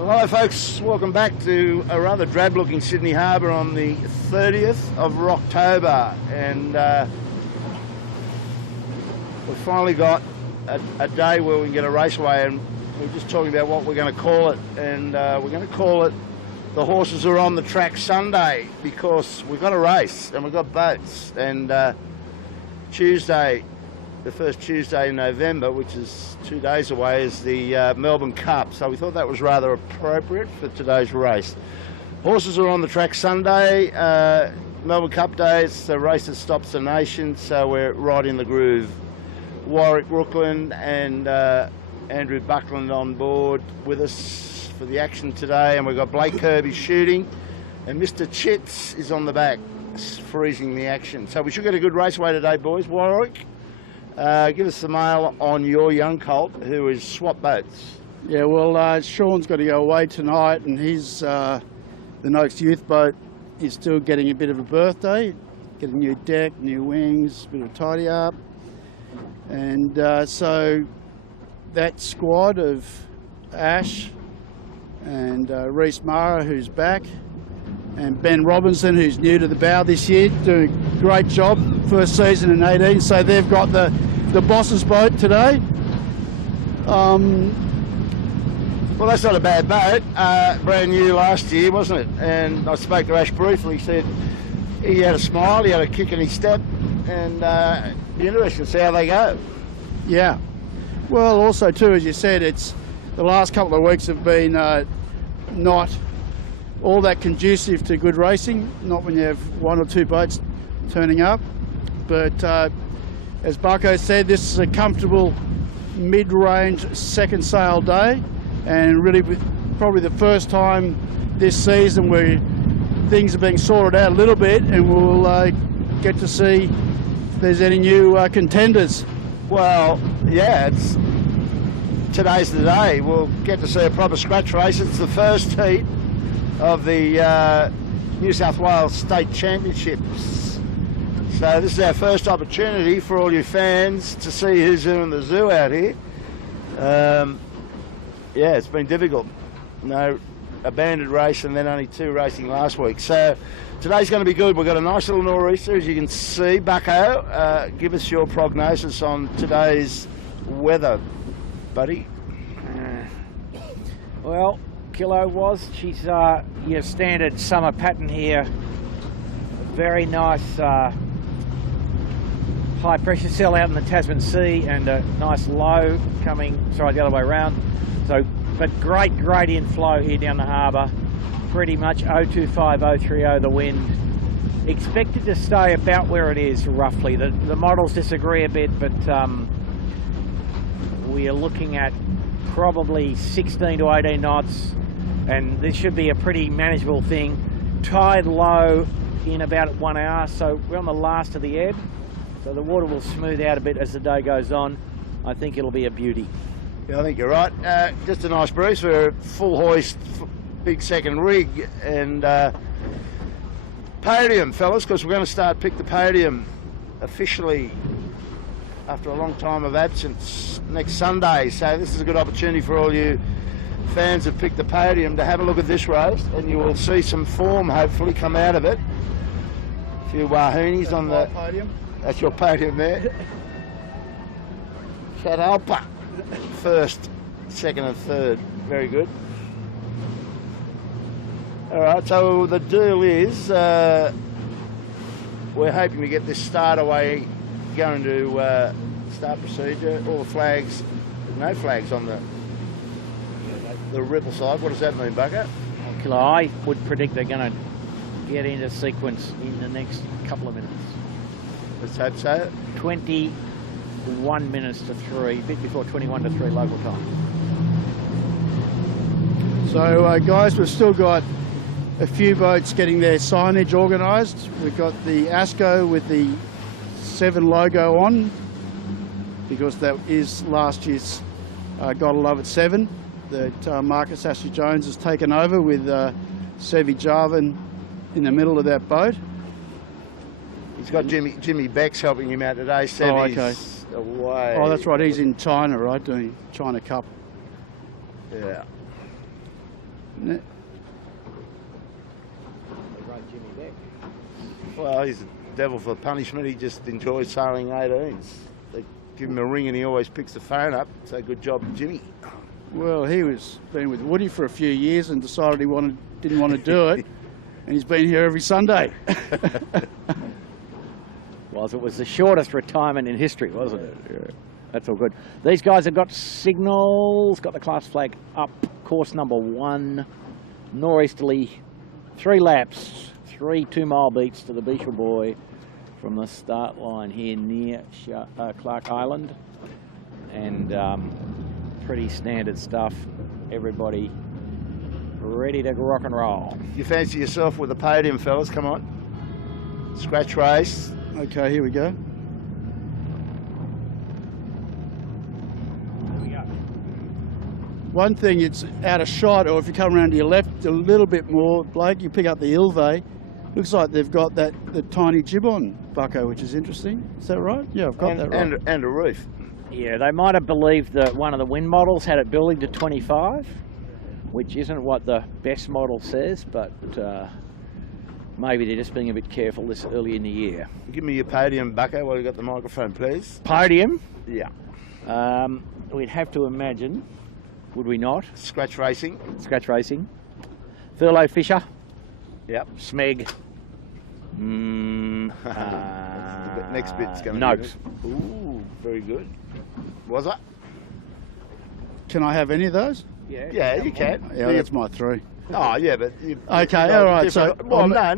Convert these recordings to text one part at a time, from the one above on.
Hello folks, welcome back to a rather drab looking Sydney Harbour on the 30th of October, and we've finally got a day where we can get a raceway, and we're just talking about what we're going to call it, and we're going to call it The Horses Are on the Track Sunday, because we've got a race and we've got boats, and Tuesday, the first Tuesday in November, which is 2 days away, is the Melbourne Cup. So we thought that was rather appropriate for today's race. Horses Are on the Track Sunday, Melbourne Cup Day. It's the race that stops the nation, so we're right in the groove. Warwick Brooklyn and Andrew Buckland on board with us for the action today, and we've got Blake Kirby shooting, and Mr. Chits is on the back, freezing the action. So we should get a good raceway today, boys. Warwick, give us the mail on your young colt who is swap boats. Yeah, well, Sean's got to go away tonight, and he's the Noakes youth boat is still getting a bit of a birthday, getting a new deck, new wings, a bit of tidy up, and so that squad of Ash and Reece Mara, who's back, and Ben Robinson, who's new to the bow this year, doing a great job, first season in 18, so they've got the boss's boat today. Well, that's not a bad boat, brand new last year, wasn't it? And I spoke to Ash briefly. He said he had a smile, he had a kick in his step, and be interesting to see how they go. Yeah, well, also too, as you said, it's the last couple of weeks have been not all that conducive to good racing, not when you have one or two boats turning up, but as Barco said, this is a comfortable mid-range second sail day, and really probably the first time this season where things are being sorted out a little bit, and we'll get to see if there's any new contenders. Well, yeah, today's the day. We'll get to see a proper scratch race. It's the first heat of the New South Wales State Championships. So this is our first opportunity for all you fans to see who's in the zoo out here. Yeah, it's been difficult. No abandoned race, and then only two racing last week. So today's going to be good. We've got a nice little nor'easter, as you can see. Bucko, give us your prognosis on today's weather, buddy. Well, Kilo she's your standard summer pattern here. Very nice high pressure cell out in the Tasman Sea, and a nice low coming, sorry, the other way around. So, but great gradient flow here down the harbour. Pretty much 025, 030 the wind. Expected to stay about where it is roughly. The models disagree a bit, but we are looking at probably 16 to 18 knots, and this should be a pretty manageable thing. Tide low in about 1 hour, so we're on the last of the ebb, so the water will smooth out a bit as the day goes on. I think it'll be a beauty. Yeah, I think you're right. Just a nice breeze. We're a full hoist, big second rig, and podium, fellas, because we're going to start pick the podium officially after a long time of absence next Sunday. So this is a good opportunity for all you fans of Pick the Podium to have a look at this race, and you will see some form hopefully come out of it. A few wahoonies on the podium. That's your podium there. Catalpa, first, second and third. Very good. All right, so the deal is we're hoping to get this start away, going to start procedure. All the flags, there's no flags on the ripple side. What does that mean, Bucko? Kilo, I would predict they're going to get into sequence in the next couple of minutes. Let's hope so. 21 minutes to 3, a bit before 21 to 3 local time. So guys, we've still got a few boats getting their signage organised. We've got the ASCO with the 7 logo on, because that is last year's Gotta Love It 7 that Marcus Ashley Jones has taken over, with Sevi Jarvan in the middle of that boat. He's got Jimmy Beck's helping him out today. Sevi's away. Oh, that's right. He's in China, right, doing China Cup. Yeah. Ne- Well, he's a devil for punishment. He just enjoys sailing 18s. They give him a ring and he always picks the phone up. So good job, Jimmy. Well, he was been with Woody for a few years and decided he didn't want to do it, and he's been here every Sunday. Well, it was the shortest retirement in history, wasn't it? Yeah. That's all good. These guys have got signals, got the class flag up, course number 1, northeasterly, 3 laps, 3 2-mile beats to the Beachel Boy from the start line here near Clark Island. And pretty standard stuff. Everybody ready to rock and roll. You fancy yourself with a podium, fellas? Come on. Scratch race. Okay, here we go. One thing, it's out of shot, or if you come around to your left a little bit more, Blake, you pick up the Ilve. Looks like they've got the tiny jib on, Bucko, which is interesting. Is that right? Yeah, I've got that right. And a reef. Yeah, they might have believed that one of the wind models had it building to 25, which isn't what the best model says, but maybe they're just being a bit careful this early in the year. Give me your podium, Bucko, while you got the microphone, please. Podium? Yeah. We'd have to imagine, would we not? Scratch racing. Scratch racing. Thurlow Fisher. Yep. Smeg. The next bit's going to Noakes. be... Ooh, very good. Was it? Can I have any of those? Yeah, you can. Yeah, that's my 3. Oh, yeah, but... Okay, all right. So, well, no.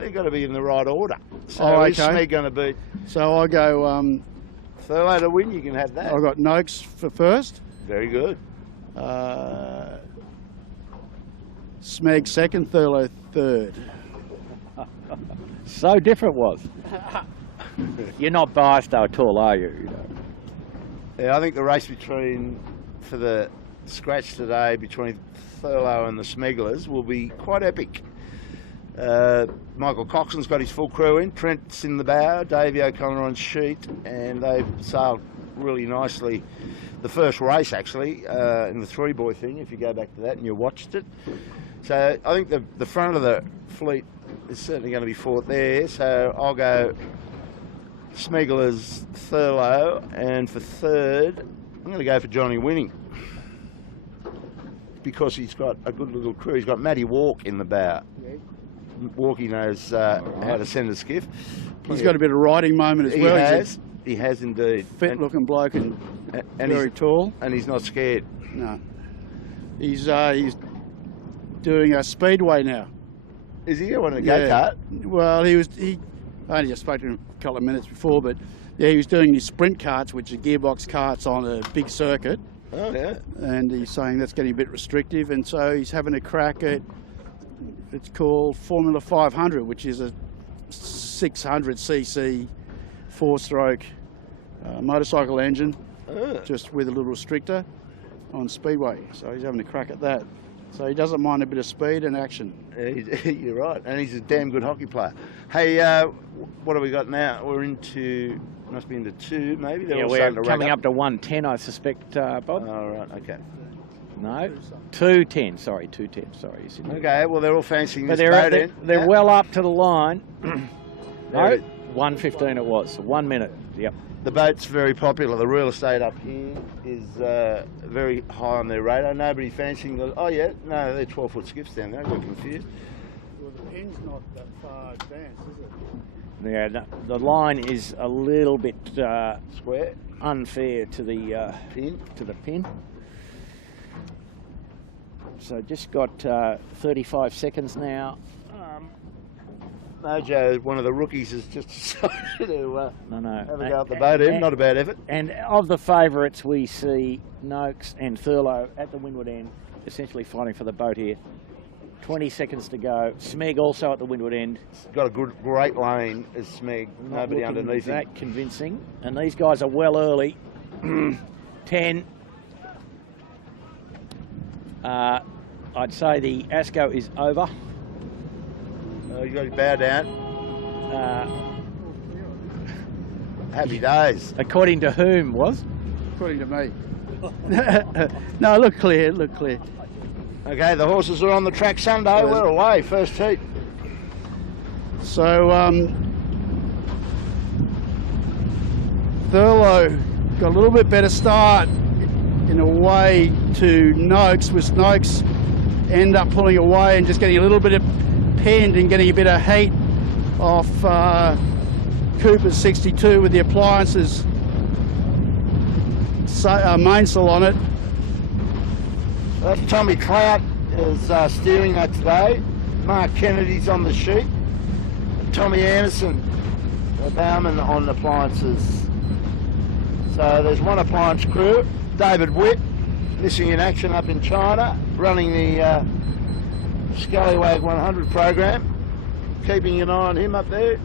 They've got to be in the right order. So is Smeg going to beat... So I go... Thurlow to win, you can have that. I've got Noakes for first. Very good. Smeg second, Thurlow third. So different was. You're not biased though at all, are you? Yeah, I think the race for the scratch today between Thurlow and the Smegglers will be quite epic. Michael Coxon's got his full crew in, Trent's in the bow, Davey O'Connor on sheet, and they've sailed really nicely. The first race actually, in the 3-boy thing, if you go back to that and you watched it. So I think the front of the fleet is certainly going to be fought there, so I'll go Smegglers, Thurlow, and for third, I'm going to go for Johnny Winning. Because he's got a good little crew. He's got Matty Walk in the bow. Walkie knows how to send a skiff. He's got a bit of riding moment as well. He has indeed. Fit-looking bloke and very tall. And he's not scared. No. He's doing a speedway now. Is he on a go-kart? Well, I only just spoke to him a couple of minutes before, but yeah, he was doing his sprint karts, which are gearbox karts on a big circuit. Oh, yeah. And he's saying that's getting a bit restrictive, and so he's having a crack at, it's called Formula 500, which is a 600cc 4-stroke motorcycle engine, just with a little restrictor on speedway. So he's having a crack at that. So he doesn't mind a bit of speed and action. Yeah, you're right, and he's a damn good hockey player. Hey, what have we got now? We're into, must be into 2 maybe? Yeah, we're coming up to 110, I suspect, Bob. Oh, right, okay. No, 210, sorry, 210, sorry. Okay, well, they're all fancying this boat in. They're well up to the line. No, 1:15 it was, 1 minute, yep. The boat's very popular. The real estate up here is very high on their radar. Nobody fancying the... Oh, yeah, no, they're 12-foot skiffs down there. I got confused. Well, the pin's not that far advanced, is it? Yeah, the line is a little bit square, unfair to the pin. To the pin. So just got 35 seconds now. Mojo, one of the rookies, has just decided to have a go at the boat end. Not a bad effort. And of the favourites, we see Noakes and Thurlow at the windward end, essentially fighting for the boat here. 20 seconds to go. Smeg also at the windward end. Got a great lane as Smeg. Nobody underneath him. That convincing. And these guys are well early. 10. I'd say the ASCO is over. You got his bow down. Happy days. According to whom was? According to me. No, look clear, look clear. Okay, the horses are on the track Sunday. We're away, first heat. So Thurlow got a little bit better start in a way to Noakes, with Noakes end up pulling away and just getting a little bit of pinned and getting a bit of heat off Cooper's 62 with the appliances mainsail on it. That's Tommy Clout is steering that today. Mark Kennedy's on the sheet. Tommy Anderson, a bowman on appliances. So there's one appliance crew. David Witt, missing in action up in China, running the Scallywag 100 program. Keeping an eye on him up there.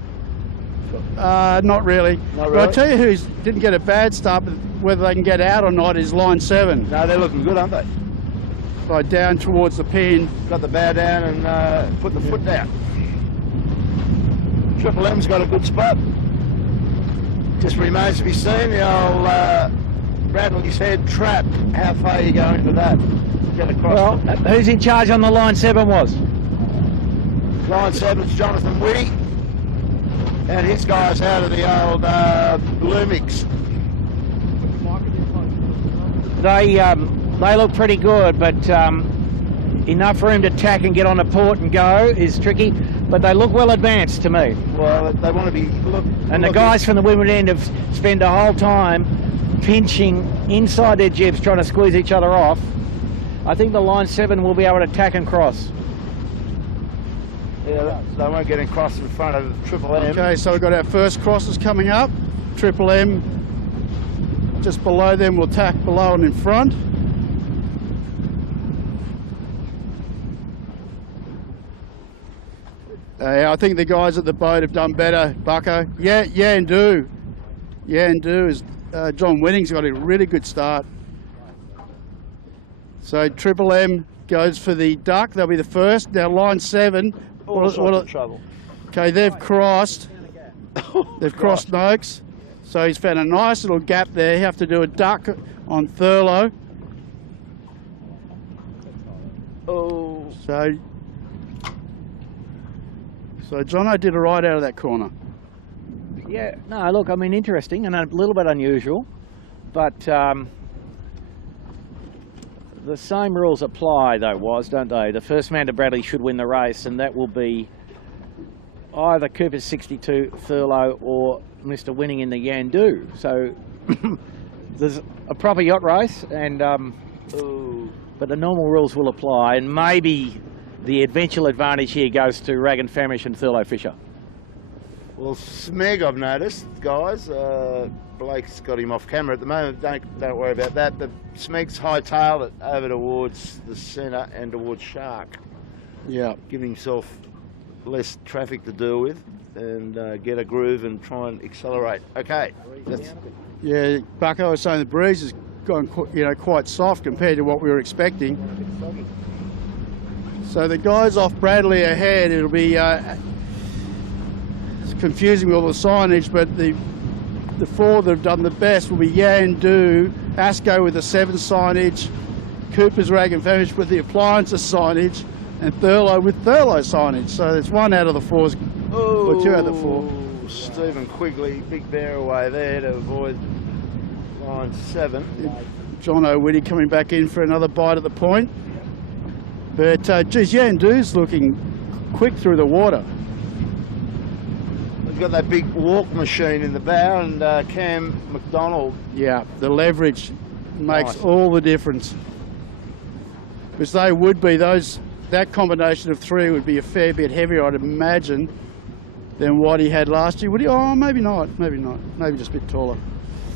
Not really. Not But really? I'll tell you who didn't get a bad start, but whether they can get out or not is line 7. No, they're looking good, aren't they? By down towards the pin. Got the bow down and put the foot down. Triple M's got a good spot. Just remains to be seen. The old Bradley's head trap. How far are you going with that? Get across. Well, who's in charge on the line 7 was? Line 7's Jonathan Whitty. And his guys out of the old Lumix. They look pretty good, but enough room to tack and get on the port and go is tricky. But they look well advanced to me. Well, they want to be... And the guys from the windward end have spent the whole time pinching inside their jibs, trying to squeeze each other off. I think the line 7 will be able to tack and cross. Yeah, they won't get in cross in front of Triple M. Okay, so we've got our first crosses coming up. Triple M just below them, will tack below and in front. I think the guys at the boat have done better, Bucko. Yeah, and do is John Winning's got a really good start. So Triple M goes for the duck. They'll be the first. Now line 7. All trouble. Okay, they've crossed. They've crossed Noakes. So he's found a nice little gap there. You have to do a duck on Thurlow. Oh. So Jono did a right out of that corner. Yeah, no, look, I mean, interesting and a little bit unusual, but the same rules apply, though, don't they? The first man to Bradley should win the race, and that will be either Cooper's 62, Thurlow, or Mr. Winning in the Yandu. So there's a proper yacht race, and but the normal rules will apply, and maybe the eventual advantage here goes to Ragan Famish and Thurlow Fisher. Well, Smeg, I've noticed, guys. Blake's got him off camera at the moment. Don't worry about that. The Smeg's hightailed it over towards the centre and towards Shark. Yeah. Giving himself less traffic to deal with and get a groove and try and accelerate. Okay. Yeah, Bucko was saying the breeze has gone, quite soft compared to what we were expecting. So the guys off Bradley ahead, it'll be it's confusing with all the signage, but the four that have done the best will be Yandu, Asco with the 7 signage, Cooper's Rag and Famish with the appliances signage, and Thurlow with Thurlow signage. So it's 1 out of the 4, or 2 out of the 4. Stephen Quigley, big bear away there to avoid line 7. John O'Witty coming back in for another bite at the point. But geez, Yandu's looking quick through the water. We've got that big walk machine in the bow, and Cam McDonald. Yeah, the leverage makes Nice. all the difference. Because they would be, that combination of 3 would be a fair bit heavier, I'd imagine, than what he had last year. Would he? Oh, maybe not. Maybe just a bit taller.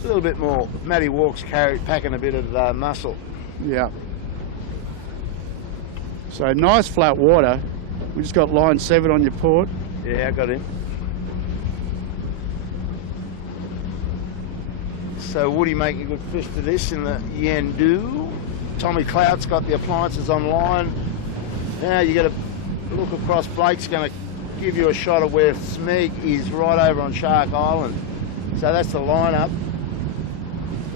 A little bit more. Matty Walk's packing a bit of muscle. Yeah. So nice flat water. We just got line 7 on your port. Yeah, I got him. So Woody making a good fist of this in the Yandu. Tommy Clout's got the appliances online. Now you got to look across. Blake's going to give you a shot of where Smeg is right over on Shark Island. So that's the lineup.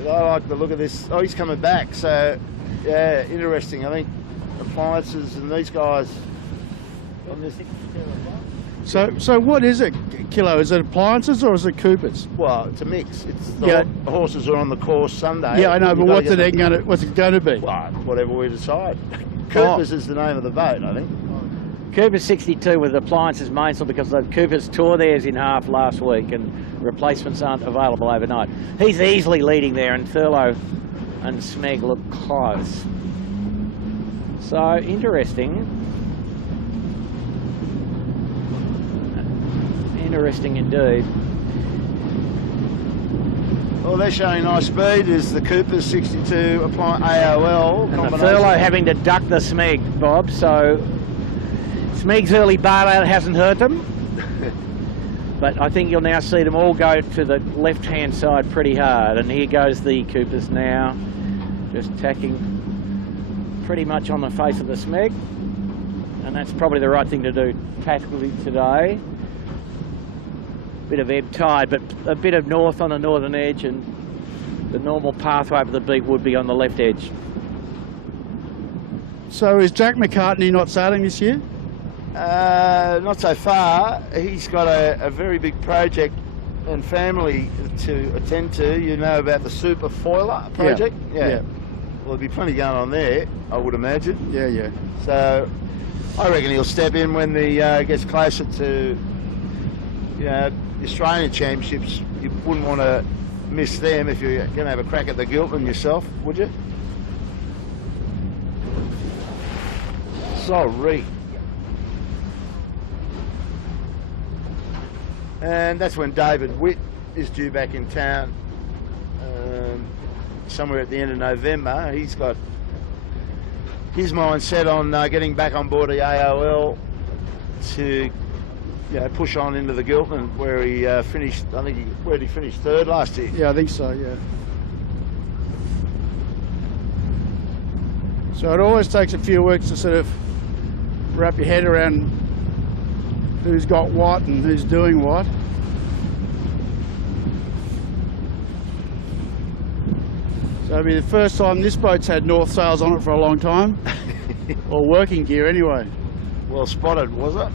But I like the look of this. Oh, he's coming back. So yeah, interesting. I think Appliances and these guys on this. So what is it, Kilo? Is it appliances or is it Coopers? Well, it's a mix. It's the horses are on the course Sunday. Yeah, I know, but what's it going to be? Well, whatever we decide. Coopers is the name of the boat, I think. Cooper's 62 with appliances mainly because the Coopers tore theirs in half last week and replacements aren't available overnight. He's easily leading there, and Thurlow and Smeg look close. So interesting. Interesting indeed. Well, they're showing nice speed. Is the Cooper's 62 apply AOL and the Thurlow having to duck the Smeg, Bob. So Smeg's early bailout hasn't hurt them. But I think you'll now see them all go to the left-hand side pretty hard. And here goes the Coopers now, just tacking pretty much on the face of the Smeg. And that's probably the right thing to do tactically today. Bit of ebb tide, but a bit of north on the northern edge, and the normal pathway over the beat would be on the left edge. So is Jack McCartney not sailing this year? Not so far. He's got a very big project and family to attend to. You know about the Super Foiler project? Yeah. Well, there'll be plenty going on there, I would imagine. Yeah. So I reckon he'll step in when the gets closer to, you know, the Australian Championships. You wouldn't want to miss them if you're going to have a crack at the Gilpin yourself, would you? Sorry. And that's when David Witt is due back in town, somewhere at the end of November. He's got his mind set on getting back on board the AOL to, you know, push on into the Gilpin, where he finished. I think where did he finish? Third last year. Yeah, I think so. Yeah. So it always takes a few weeks to sort of wrap your head around who's got what and who's doing what. So it'll be the first time this boat's had north sails on it for a long time, or working gear anyway. Well spotted, was it?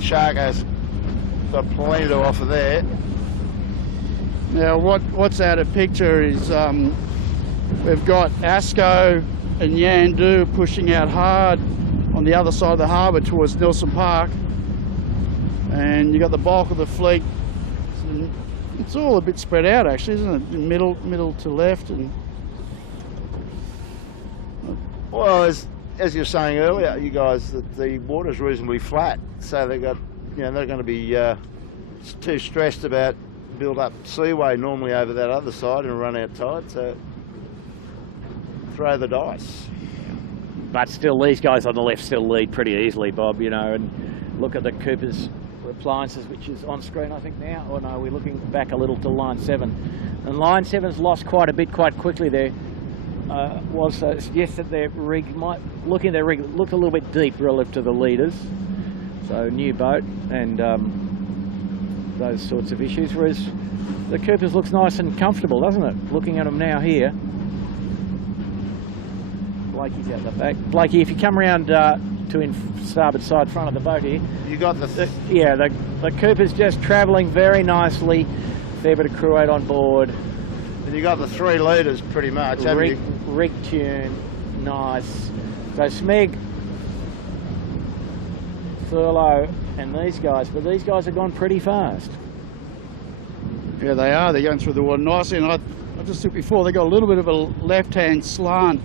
Shark has got plenty to offer there. Now what's out of picture is we've got Asco and Yandu pushing out hard on the other side of the harbour towards Nelson Park, and you got the bulk of the fleet. It's all a bit spread out actually, isn't it? Middle to left. And well, as you were saying earlier, you guys, that the water's reasonably flat, so they got, you know, they're going to be too stressed about build-up seaway normally over that other side and run out tide. So throw the dice. But still, these guys on the left still lead pretty easily, Bob. You know, and look at the Cooper's appliances, which is on screen, I think now. Or no, we're looking back a little to line 7, and line 7's lost quite a bit quite quickly there. Was suggested their rig might looked a little bit deep relative to the leaders, so new boat and those sorts of issues. Whereas the Coopers looks nice and comfortable, doesn't it? Looking at them now here. Blakey's out the back. Blakey, if you come around to starboard side front of the boat here, You got the the Cooper's just travelling very nicely. Fair bit of crew weight on board. and you got the 3 leaders pretty much. Rig tune, nice. So Smeg, Thurlow, and these guys, but these guys have gone pretty fast. Yeah, they are. They're going through the water nicely, and I just said before, they got a little bit of a left-hand slant,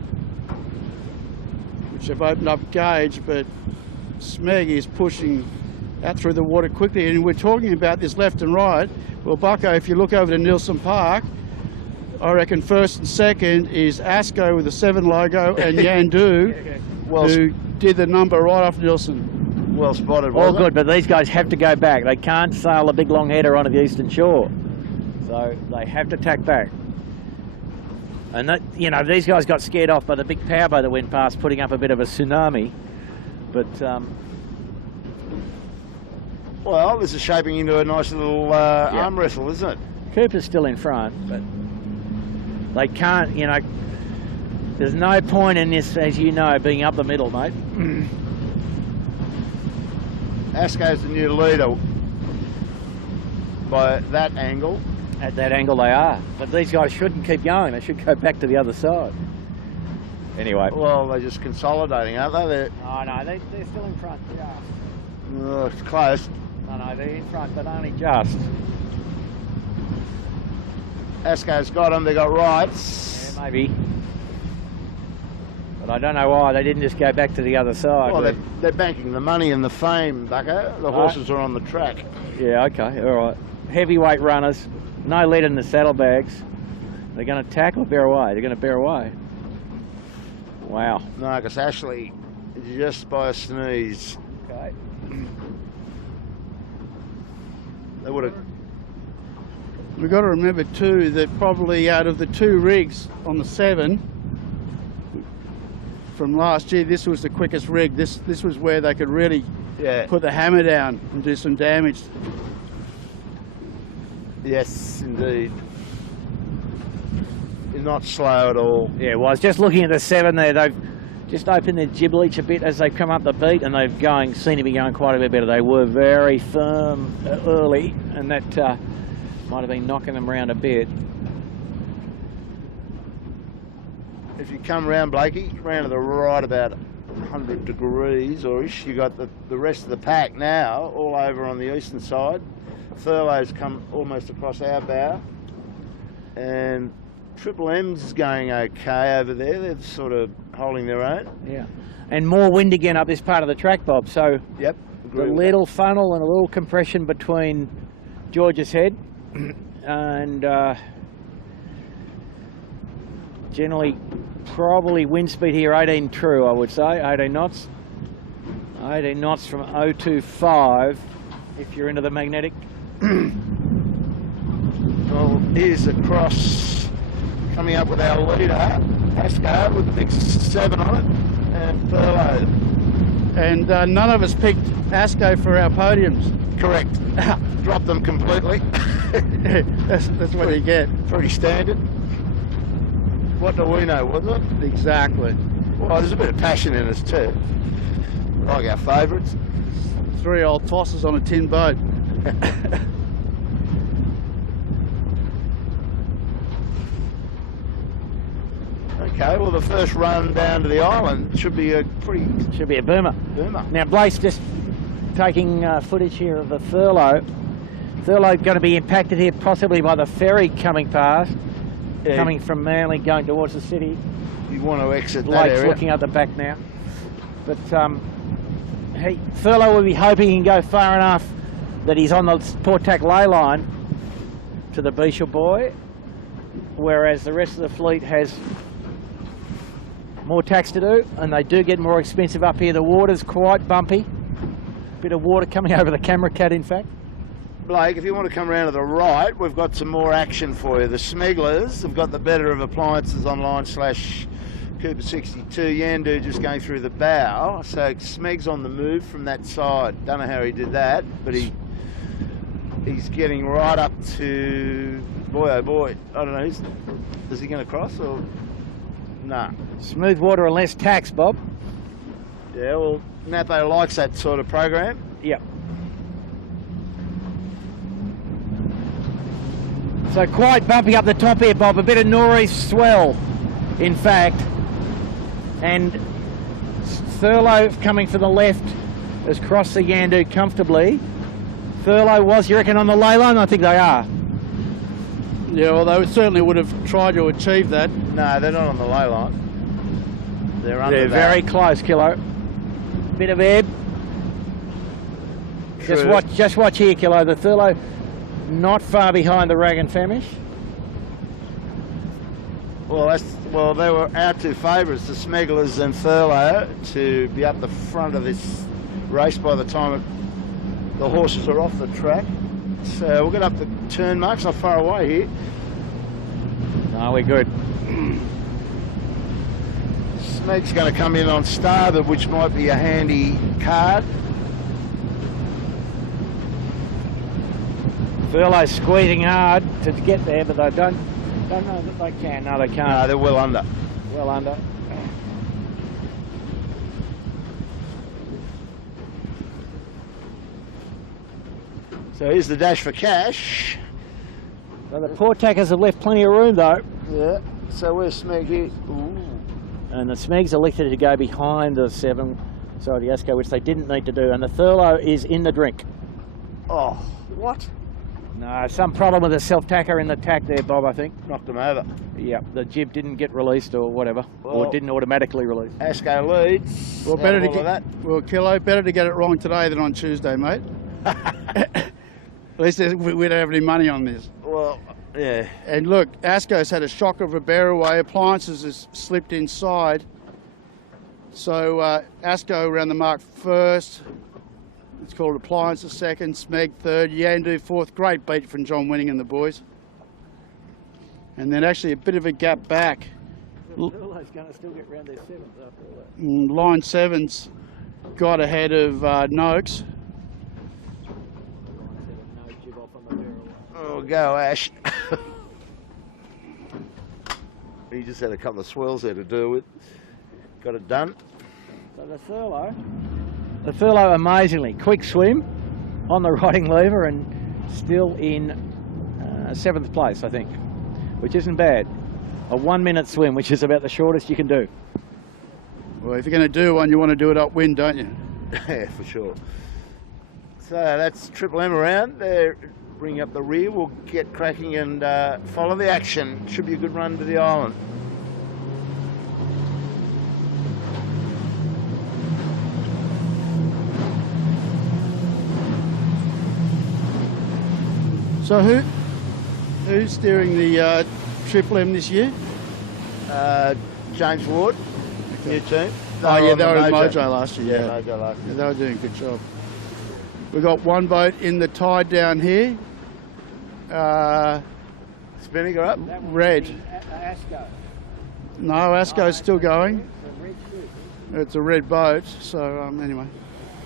which have opened up gauge, but Smeg is pushing out through the water quickly. And we're talking about this left and right. Well, Bucko, if you look over to Nelson Park, I reckon first and second is Asco with the 7 logo and Yandu, who did the number right off Nelson. Well spotted. All good, but these guys have to go back. They can't sail a big long header onto the eastern shore, so they have to tack back. And that, you know, these guys got scared off by the big powerboat that went past, putting up a bit of a tsunami. But Well, this is shaping into a nice little arm wrestle, isn't it? Cooper's still in front, but they can't, you know, there's no point in this, as you know, being up the middle, mate. Asco's the new leader by that angle. At that angle they are. But these guys shouldn't keep going. They should go back to the other side. Anyway. Well, they're just consolidating, aren't they? Oh, no, they're still in front, just. Oh, it's close. No, they're in front, but only just. Asco's got them, they got rights. Yeah, maybe. But I don't know why they didn't just go back to the other side. Well, they're banking the money and the fame, Bucko. The horses are on the track. Yeah, okay, all right. Heavyweight runners, no lead in the saddlebags. They're going to tack or bear away? They're going to bear away. Wow. No, because Ashley, just by a sneeze. Okay. They would have. We've got to remember too that probably out of the 2 rigs on the 7 from last year, this was the quickest rig. This was where they could really put the hammer down and do some damage. Yes, indeed. You're not slow at all. Yeah, well, I was just looking at the 7 there. They've just opened their jib leech a bit as they've come up the beat, and they've seem to be going quite a bit better. They were very firm early, and that might have been knocking them around a bit. If you come round, Blakey, round to the right about 100 degrees or ish, you got the rest of the pack now all over on the eastern side. Furlough's come almost across our bow, and Triple M's going okay over there. They're sort of holding their own. Yeah, and more wind again up this part of the track, Bob. So yep, the little funnel and a little compression between George's Head and generally probably wind speed here 18 true, I would say, 18 knots. 18 knots from 025 if you're into the magnetic. Well, here's a cross coming up with our leader, Asco, with the big 7 on it, and Furlough. And none of us picked Asco for our podiums. Correct. Dropped them completely. that's what you get. Pretty standard. What do we know, wasn't it? Exactly. Well, there's a bit of passion in us too. Like our favourites. 3 old tosses on a tin boat. Okay, well the first run down to the island should be a boomer. Boomer. Now Blake's just taking footage here of the Furlough. Furlough going to be impacted here possibly by the ferry coming past, coming from Manly going towards the city. You want to exit that Blake's area. looking at the back now. But Furlough will be hoping he can go far enough that he's on the Port Tack ley line to the Beecher Buoy, whereas the rest of the fleet has more tacks to do, and they do get more expensive up here. The water's quite bumpy. Bit of water coming over the camera cat, in fact. Blake, if you want to come around to the right, we've got some more action for you. The Smigglers have got the better of appliances online / Cooper 62. Yandu just going through the bow. So Smeg's on the move from that side. Don't know how he did that, but he's getting right up to, boy oh boy, I don't know, is he going to cross or? Nah. Smooth water and less tax, Bob. Yeah, well, Napo likes that sort of program. Yep. So quite bumpy up the top here, Bob. A bit of nor'east swell, in fact. And Furlough coming from the left has crossed the Yandu comfortably. Furlough was, you reckon, on the ley line? I think they are. Yeah, well, they certainly would have tried to achieve that. No, they're not on the ley line. They're under They're that. very close, Kilo. Bit of ebb. True. Just watch here, Kilo. The Furlough not far behind the Rag and Famish. Well, they were our 2 favourites, the Smigglers and Furlough, to be up the front of this race by the time the horses are off the track. So we'll get up the turn marks, not far away here. No, we're good. Smeag's going to come in on starboard, which might be a handy card. Furlow's squeezing hard to get there, but they don't know that they can. No, they can't. No, they're well under. Well under. So here's the dash for cash. So the poor tackers have left plenty of room though. Yeah. So where's Smeag here? Ooh. And the Smeag's elected to go behind the 7, sorry, the Asco, which they didn't need to do. And the Thurlow is in the drink. Oh, what? No, some problem with the self-tacker in the tack there, Bob, I think. Knocked them over. Yeah, the jib didn't get released or whatever, or didn't automatically release. Asco leads. Well, better to get Kilo, better to get it wrong today than on Tuesday, mate. At least we don't have any money on this. Well, yeah. And look, Asco's had a shock of a bear away. Appliances has slipped inside. So Asco around the mark first. It's called Appliances second, Smeag third, Yandu fourth. Great beat from John Winning and the boys. And then actually a bit of a gap back. Thurlow's going to still get round their 7th after all that. Line 7's got ahead of Noakes. Oh, go Ash. He just had a couple of swells there to deal with. Got it done. So the Thurlow amazingly quick swim on the riding lever and still in 7th place, I think, which isn't bad. A 1 minute swim, which is about the shortest you can do. Well, if you're going to do one, you want to do it upwind, don't you? Yeah, for sure. So that's Triple M around. They're bringing up the rear. We'll get cracking and follow the action. Should be a good run to the island. So who's steering the Triple M this year? James Ward, new team. Oh yeah, they were in Mojo last year. Yeah, Mojo last year. Yeah, they were doing a good job. We've got one boat in the tide down here. Spinning her up. Red. Asco. No, Asco's still going. It's a red boat, so anyway.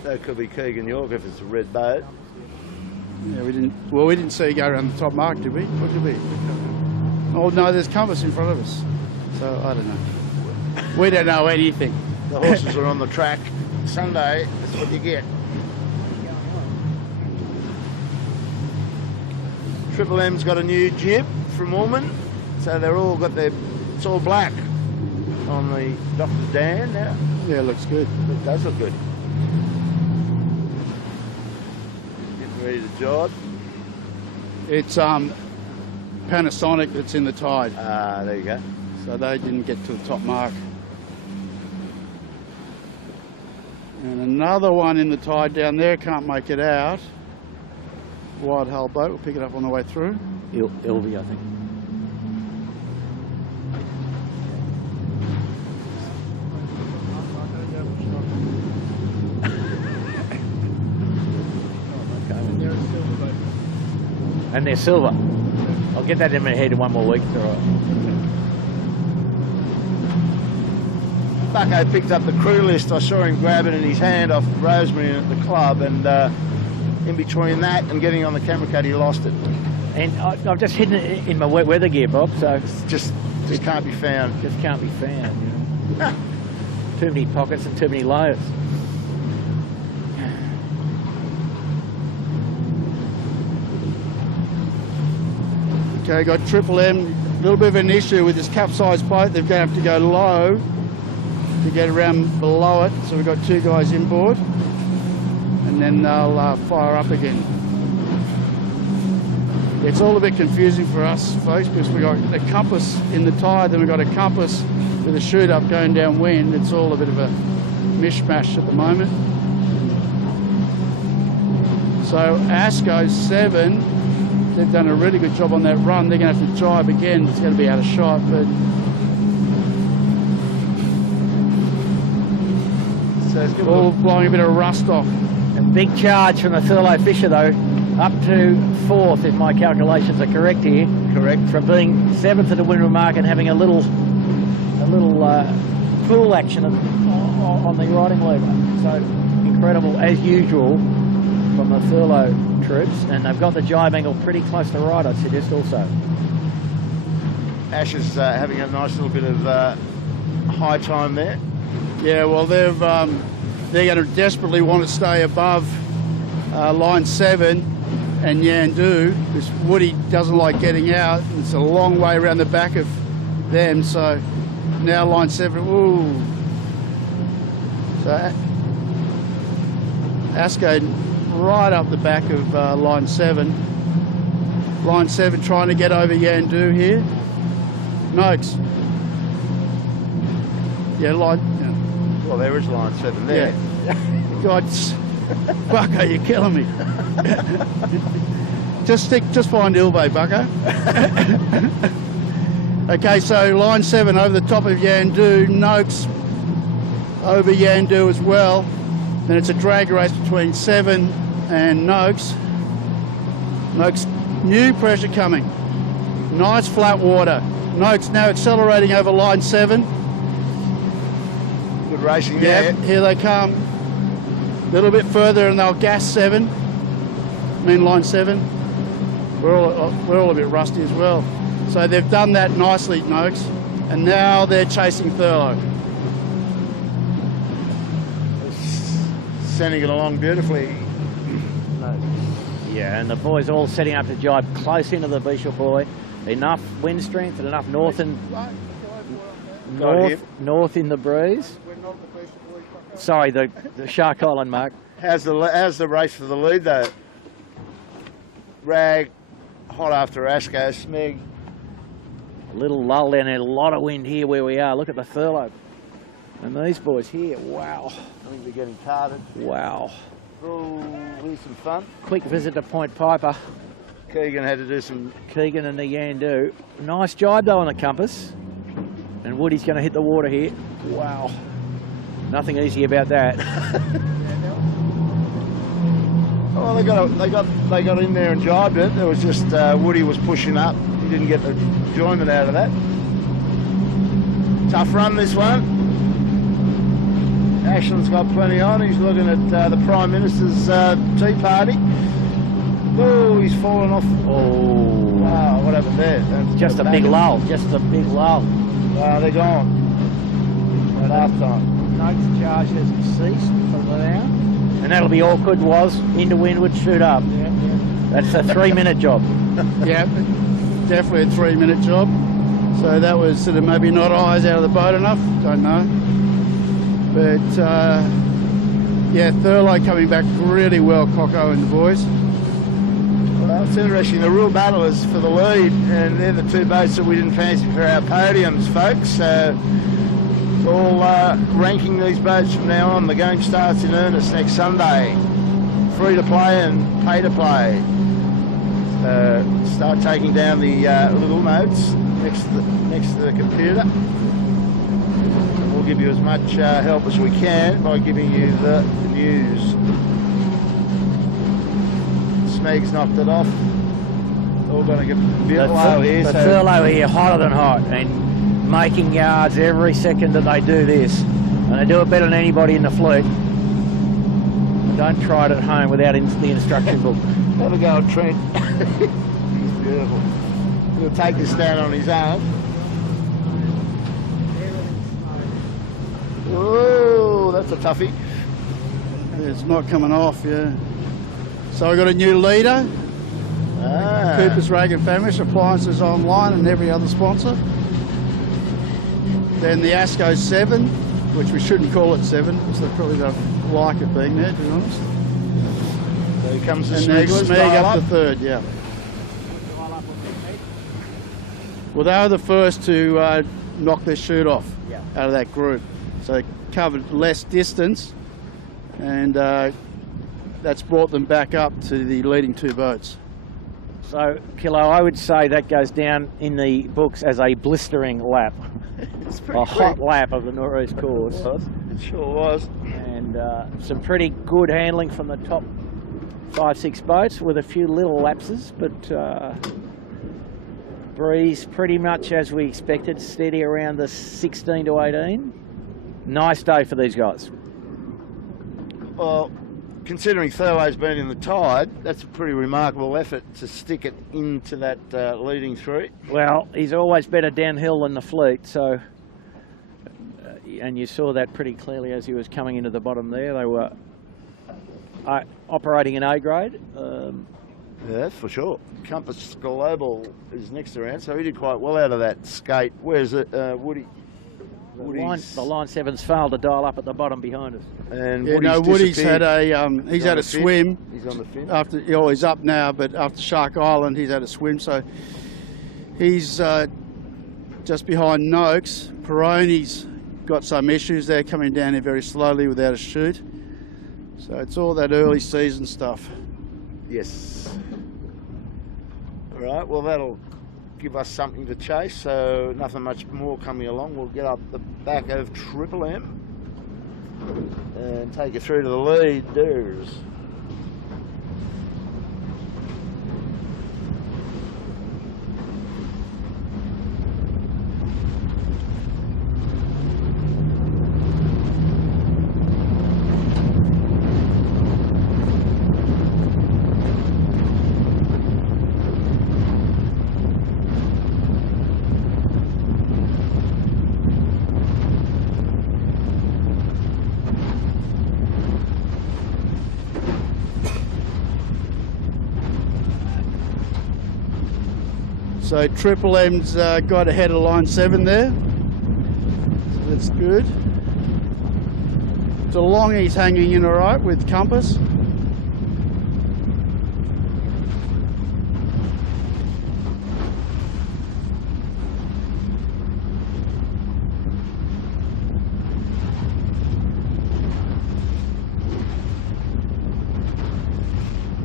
That could be Keegan York if it's a red boat. Yeah, we didn't see you go around the top mark, did we? What did we? Oh no, there's compass in front of us. So I don't know. We don't know anything. The horses are on the track. Sunday, that's what you get. Triple M's got a new jib from Ormond, so they're all got their, it's all black on the Dr. Dan now. Yeah, it looks good. It does look good. Getting ready to jog. It's Panasonic that's in the tide. Ah, there you go. So they didn't get to the top mark. And another one in the tide down there, can't make it out. Wide hull boat, we'll pick it up on the way through. Ilby, I think. And they're silver. I'll get that in my head in one more week. It's all right. Bucko picked up the crew list. I saw him grab it in his hand off Rosemary at the club, and in between that and getting on the camera cut, he lost it. And I've just hidden it in my wet weather gear, Bob, so... Just can't be found. Just can't be found, you know. Too many pockets and too many layers. Okay, got Triple M, a little bit of an issue with this capsized boat. They're going to have to go low to get around below it. So we've got two guys inboard, and then they'll fire up again. It's all a bit confusing for us, folks, because we've got a compass in the tide, then we've got a compass with a shoot up going downwind. It's all a bit of a mishmash at the moment. So Asco's 7. They've done a really good job on that run. They're going to have to drive again. It's going to be out of shot, but so it's all blowing a bit of rust off. A big charge from the Thurlow Fisher though, up to 4th if my calculations are correct here. Correct. From being 7th at the windward mark and having a little full action on the riding lever. So incredible, as usual, from the furlough troops. And they've got the jibe angle pretty close to right, I'd suggest also. Ash is having a nice little bit of high time there. Yeah, well, they're going to desperately want to stay above line 7 and Yandu, because Woody doesn't like getting out. It's a long way around the back of them, so now line 7, ooh. So Asco right up the back of line 7. Line 7 trying to get over Yandu here. Noakes. Yeah, line. Yeah. Well, there is line 7 there. Yeah. God, Bucko, you're killing me. just find Ilve, Bucko. Okay, so line 7 over the top of Yandu. Noakes over Yandu as well. Then it's a drag race between 7 and Noakes. Noakes, new pressure coming. Nice flat water. Noakes now accelerating over line 7. Good racing there. Yeah, here they come. A little bit further and they'll gas 7. I mean line 7. We're all a bit rusty as well. So they've done that nicely, Noakes. And now they're chasing Thurlow. Sending it along beautifully. Yeah, and the boys all setting up to jibe close into the Bishop boy. Enough wind strength and enough north in the breeze. Sorry, the Shark Island mark. How's the race for the lead though? Rag, hot after Asco, Smeg. A little lull down there, a lot of wind here where we are. Look at the furlough. And these boys here, wow. I think they're getting carded. Wow. Oh, here's some fun. Quick visit to Point Piper. Keegan had to do some... Keegan and the Yandu. Nice jibe though on the compass. And Woody's going to hit the water here. Wow. Nothing easy about that. Oh, they got in there and jibed it. It was just Woody was pushing up. He didn't get the enjoyment out of that. Tough run this one. Ashland's got plenty on. He's looking at the Prime Minister's tea party. Oh, he's fallen off. Oh. Wow, what happened there? That's just a big lull. Just a big lull. They're gone. At half time. Noakes charge has ceased from now. And that'll be awkward, was into windward, shoot up. Yeah. That's a 3-minute job. Yeah, definitely a 3-minute job. So that was sort of maybe not eyes out of the boat enough, don't know. But yeah, Thurlow coming back really well, Coco and the boys. Well, it's interesting. The real battle is for the lead, and they're the two boats that we didn't fancy for our podiums, folks. All ranking these boats from now on. The game starts in earnest next Sunday. Free to play and pay to play. Start taking down the little notes next to the computer. We'll give you as much help as we can by giving you the news. Smeg's knocked it off. All going to get a bit low here. The furlough here, hotter than hot, and making yards every second that they do this. And they do it better than anybody in the fleet. Don't try it at home without the instruction book. Have a go at Trent. He's beautiful. He'll take this down on his own. Oh, that's a toughie. It's not coming off, yeah. So we've got a new leader. Cooper's Rag and Famish Appliances Online and every other sponsor. Then the Asco 7, which we shouldn't call it 7, because they probably don't like it being there, to be honest. So here comes the and then Smeg up up to third, yeah. Well, they were the first to knock their chute off out of that group. So they covered less distance, and that's brought them back up to the leading two boats. So, Kilo, I would say that goes down in the books as a blistering lap. It's pretty hot lap of the Northeast course. It sure was. And some pretty good handling from the top 5-6 boats with a few little lapses, but breeze pretty much as we expected, steady around the 16 to 18. Nice day for these guys. Well, considering Thurlow's been in the tide, that's a pretty remarkable effort to stick it into that leading three. Well, he's always better downhill than the fleet, so... and you saw that pretty clearly as he was coming into the bottom there. They were operating in A grade. Yeah, for sure. Compass Global is next around, so he did quite well out of that skate. Where's it, Woody? The line 7's failed to dial up at the bottom behind us. And yeah, Woody's had a he's had a swim. He's on the fin. After he's up now, but after Shark Island he's had a swim, so he's just behind Noakes. Peroni's got some issues there, coming down here very slowly without a chute. So it's all that early season stuff. Yes. All right, well that'll give us something to chase, so nothing much more coming along. We'll get up the back of Triple M and take you through to the leaders. So Triple M's got ahead of line 7 there. So that's good. DeLonghi's hanging in all right with Compass.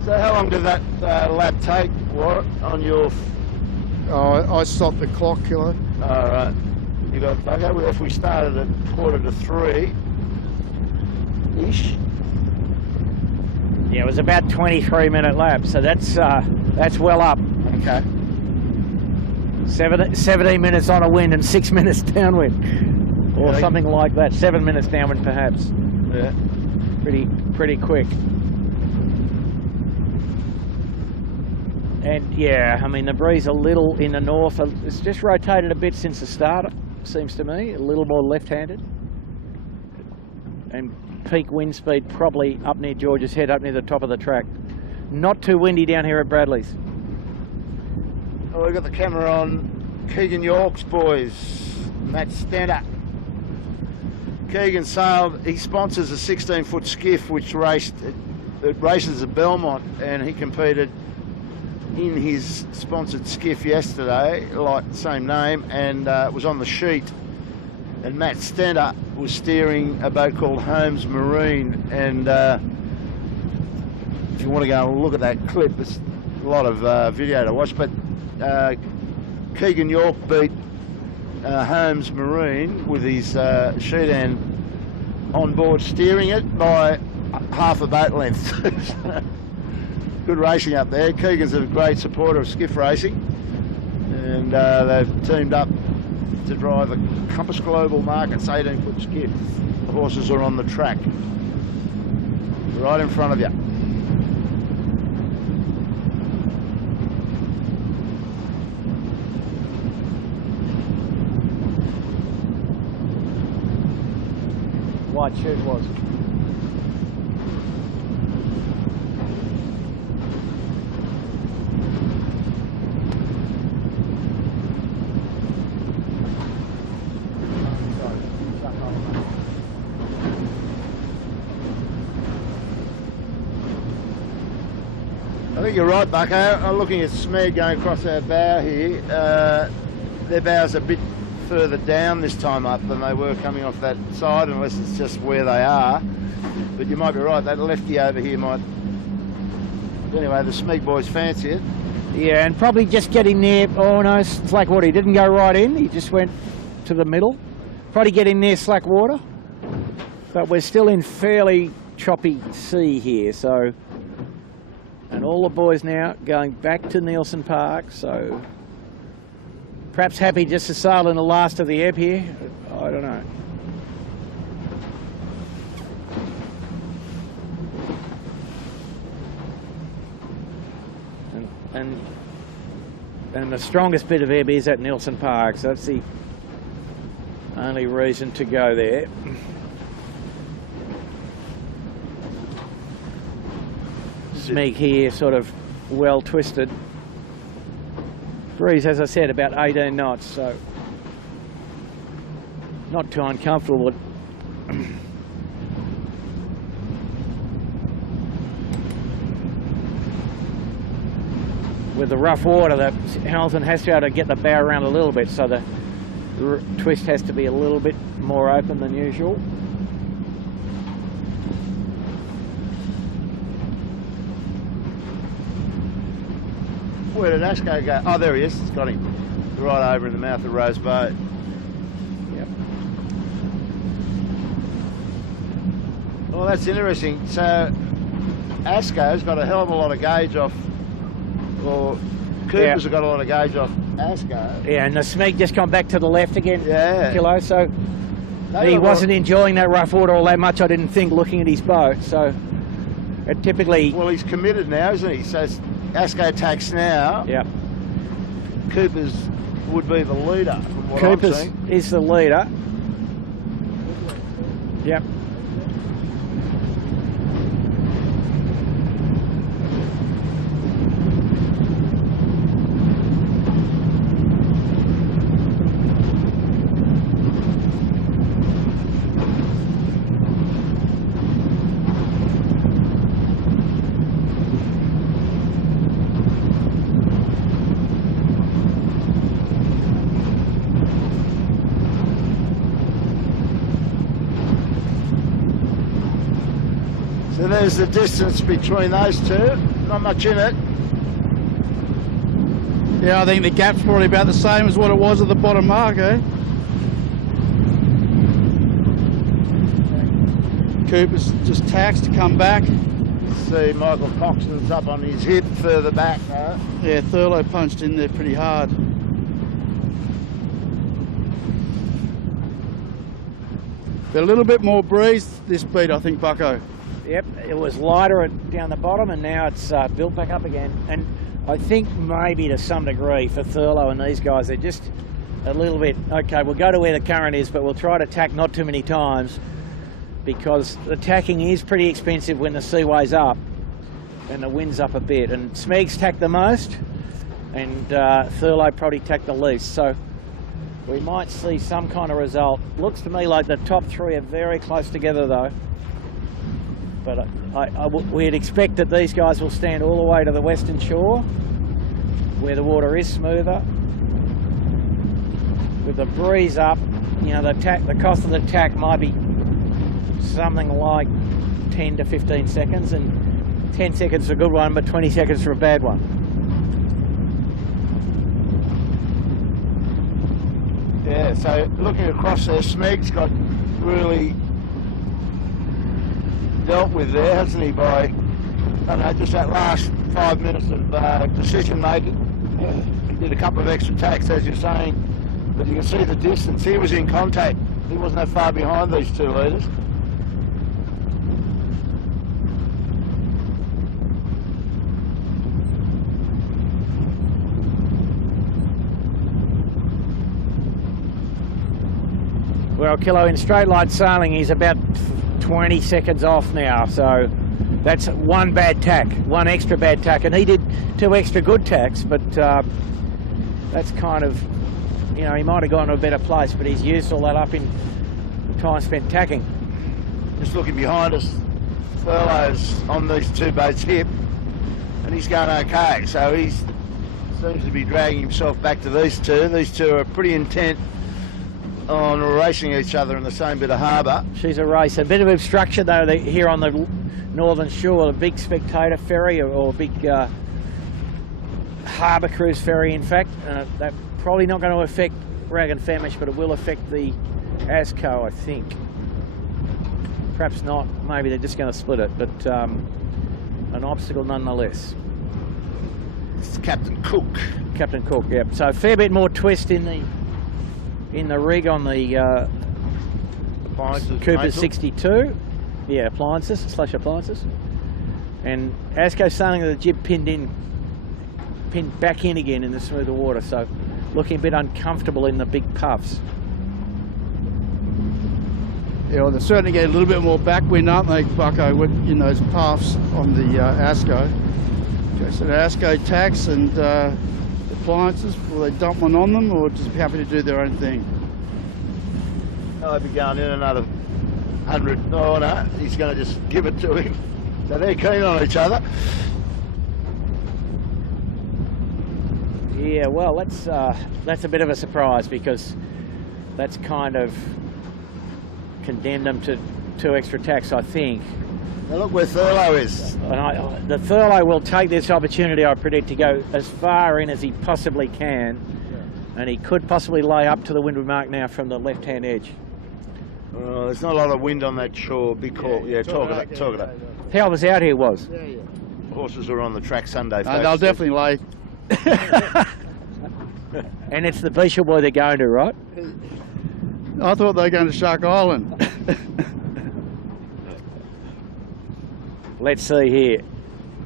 So how long did that lap take, Warwick, on your... Oh, I stopped the clock, Kilo. All right. You got bugger. Well, if we started at 2:45-ish. Yeah, it was about 23-minute lap, so that's well up. Okay. 17 minutes on a wind and 6 minutes downwind, or something like that. 7 minutes downwind, perhaps. Yeah. Pretty quick. And yeah, I mean the breeze a little in the north. It's just rotated a bit since the start, seems to me. A little more left-handed. And peak wind speed probably up near George's Head, up near the top of the track. Not too windy down here at Bradley's. Well, we've got the camera on Keegan York's boys. Matt Stanner. Keegan sailed. He sponsors a 16-foot skiff which races at Belmont, and he competed in his sponsored skiff yesterday, like the same name, and it was on the sheet. And Matt Stenner was steering a boat called Holmes Marine, and if you want to go and look at that clip, there's a lot of video to watch, but Keegan York beat Holmes Marine with his sheet and on board steering it by half a boat length. Good racing up there. Keegan's a great supporter of skiff racing, and they've teamed up to drive a Compass Global Markets 18-foot skiff. The horses are on the track, right in front of you. White shirt was. I think you're right, Bucko. I'm looking at Smeg going across our bow here. Their bow's a bit further down this time up than they were coming off that side, unless it's just where they are. But you might be right, that lefty over here might... Anyway, the Smeg boys fancy it. Yeah, and probably just getting near... Oh no, slack water. He didn't go right in, he just went to the middle. Probably getting near slack water. But we're still in fairly choppy sea here, so... And all the boys now going back to Nielsen Park, so perhaps happy just to sail in the last of the ebb here. I don't know. and the strongest bit of ebb is at Nelson Park, so that's the only reason to go there. Smeg here, sort of well twisted. Breeze, as I said, about 18 knots, so not too uncomfortable. With the rough water, the Hamilton has to be able to get the bow around a little bit, so the twist has to be a little bit more open than usual. Where did Ashko go? Oh, there he is. It's got him right over in the mouth of Rose Boat. Yep. Well, that's interesting. So Ashko's got a hell of a lot of gauge off, or Cooper's have got a lot of gauge off Ashko. Yeah, and the Smeg just come back to the left again, Yeah. Kilo, so he wasn't enjoying that rough water all that much, I didn't think, looking at his boat. So it typically... Well, he's committed now, isn't he? So Ashko tacks now. Yep. Cooper's would be the leader, from what Cooper's I'm seeing. is the leader. Yep. So there's the distance between those two. Not much in it. Yeah, I think the gap's probably about the same as what it was at the bottom mark, eh? Cooper's just taxed to come back. See, Michael Coxon's up on his hip further back now. Yeah, Thurlow punched in there pretty hard. But a little bit more breeze this beat, I think, Bucko. Yep, it was lighter down the bottom, and now it's built back up again. And I think maybe to some degree for Thurlow and these guys, they're just a little bit, okay, we'll go to where the current is, but we'll try to tack not too many times, because the tacking is pretty expensive when the seaway's up and the wind's up a bit. And Smeg's tacked the most, and Thurlow probably tacked the least. So we might see some kind of result. Looks to me like the top three are very close together though. But we'd expect that these guys will stand all the way to the western shore, where the water is smoother. With the breeze up, you know, the cost of the tack might be something like 10 to 15 seconds, and 10 seconds for a good one, but 20 seconds for a bad one. Yeah, so looking across there, Smeg's got really dealt with there, hasn't he, by, I don't know, just that last 5 minutes of decision making. He did a couple of extra tacks, as you're saying, but you can see the distance. He was in contact. He wasn't that far behind these two leaders. Well, Kilo, in straight line sailing, he's about 20 seconds off now, so that's one bad tack, one extra bad tack, and he did 2 extra good tacks, but that's kind of, you know, he might have gone to a better place, but he's used all that up in time spent tacking. Just looking behind us, Furlow's on these two boats' hip, and he's going okay, so he seems to be dragging himself back to these two. These two are pretty intent on racing each other in the same bit of harbour. She's a race. A bit of obstruction though here on the northern shore, a big spectator ferry or a big harbour cruise ferry, in fact. That's probably not going to affect Rag and Famish, but it will affect the ASCO, I think. Perhaps not, maybe they're just going to split it, but an obstacle nonetheless. It's Captain Cook. Captain Cook, yep. So a fair bit more twist in the rig on the Cooper 62. Yeah, appliances, /appliances. And ASCO sailing with the jib pinned in pinned back in again in the smoother water, so looking a bit uncomfortable in the big puffs. Yeah, well, they're certainly getting a little bit more backwind, aren't they, Bucko, in those puffs on the ASCO. Okay, so the ASCO tacks and appliances, will they dump one on them or just be happy to do their own thing? I'll be going in another 100. Oh no, he's going to just give it to him. So they're keen on each other. Yeah, well, that's a bit of a surprise, because that's kind of condemned them to 2 extra tacks, I think. Now look where Thurlow is. And the Thurlow will take this opportunity, I predict, to go as far in as he possibly can, and he could possibly lay up to the windward mark now from the left-hand edge. There's not a lot of wind on that shore. Big call. Yeah, talk it up. How was out here was? Horses are on the track Sunday. No, they'll definitely lay. And it's the Beecher Boy they're going to, right? I thought they were going to Shark Island. Let's see here.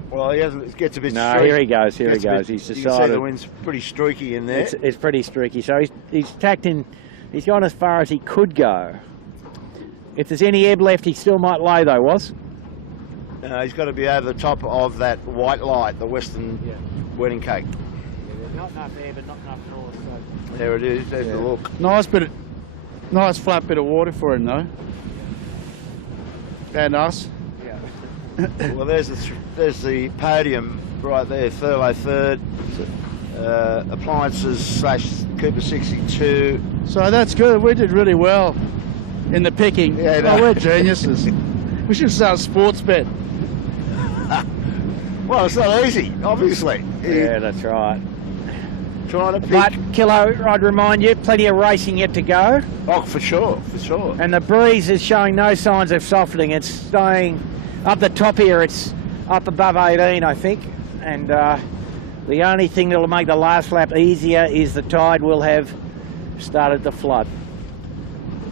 Well, he hasn't. It gets a bit. No, streaky. here he goes. Here he goes. He's You can see decided. the wind's pretty streaky in there. It's pretty streaky. So he's tacked in. He's gone as far as he could go. If there's any ebb left, he still might lay though, was? He's got to be over the top of that white light, the Western wedding cake. Not enough ebb, but not enough north. So. There it is. There's the look. Nice flat bit of water for him though. And us. Well, there's the podium right there. Thurlow third. Appliances / Cooper 62. So that's good. We did really well in the picking. Yeah, no. Oh, we're geniuses. We should start a sports bet. Well, it's not easy, obviously. Yeah, that's right. Trying to pick. But Kilo, I'd remind you, plenty of racing yet to go. Oh, for sure. And the breeze is showing no signs of softening. It's staying up the top here. It's up above 18, I think. And the only thing that'll make the last lap easier is the tide will have started to flood.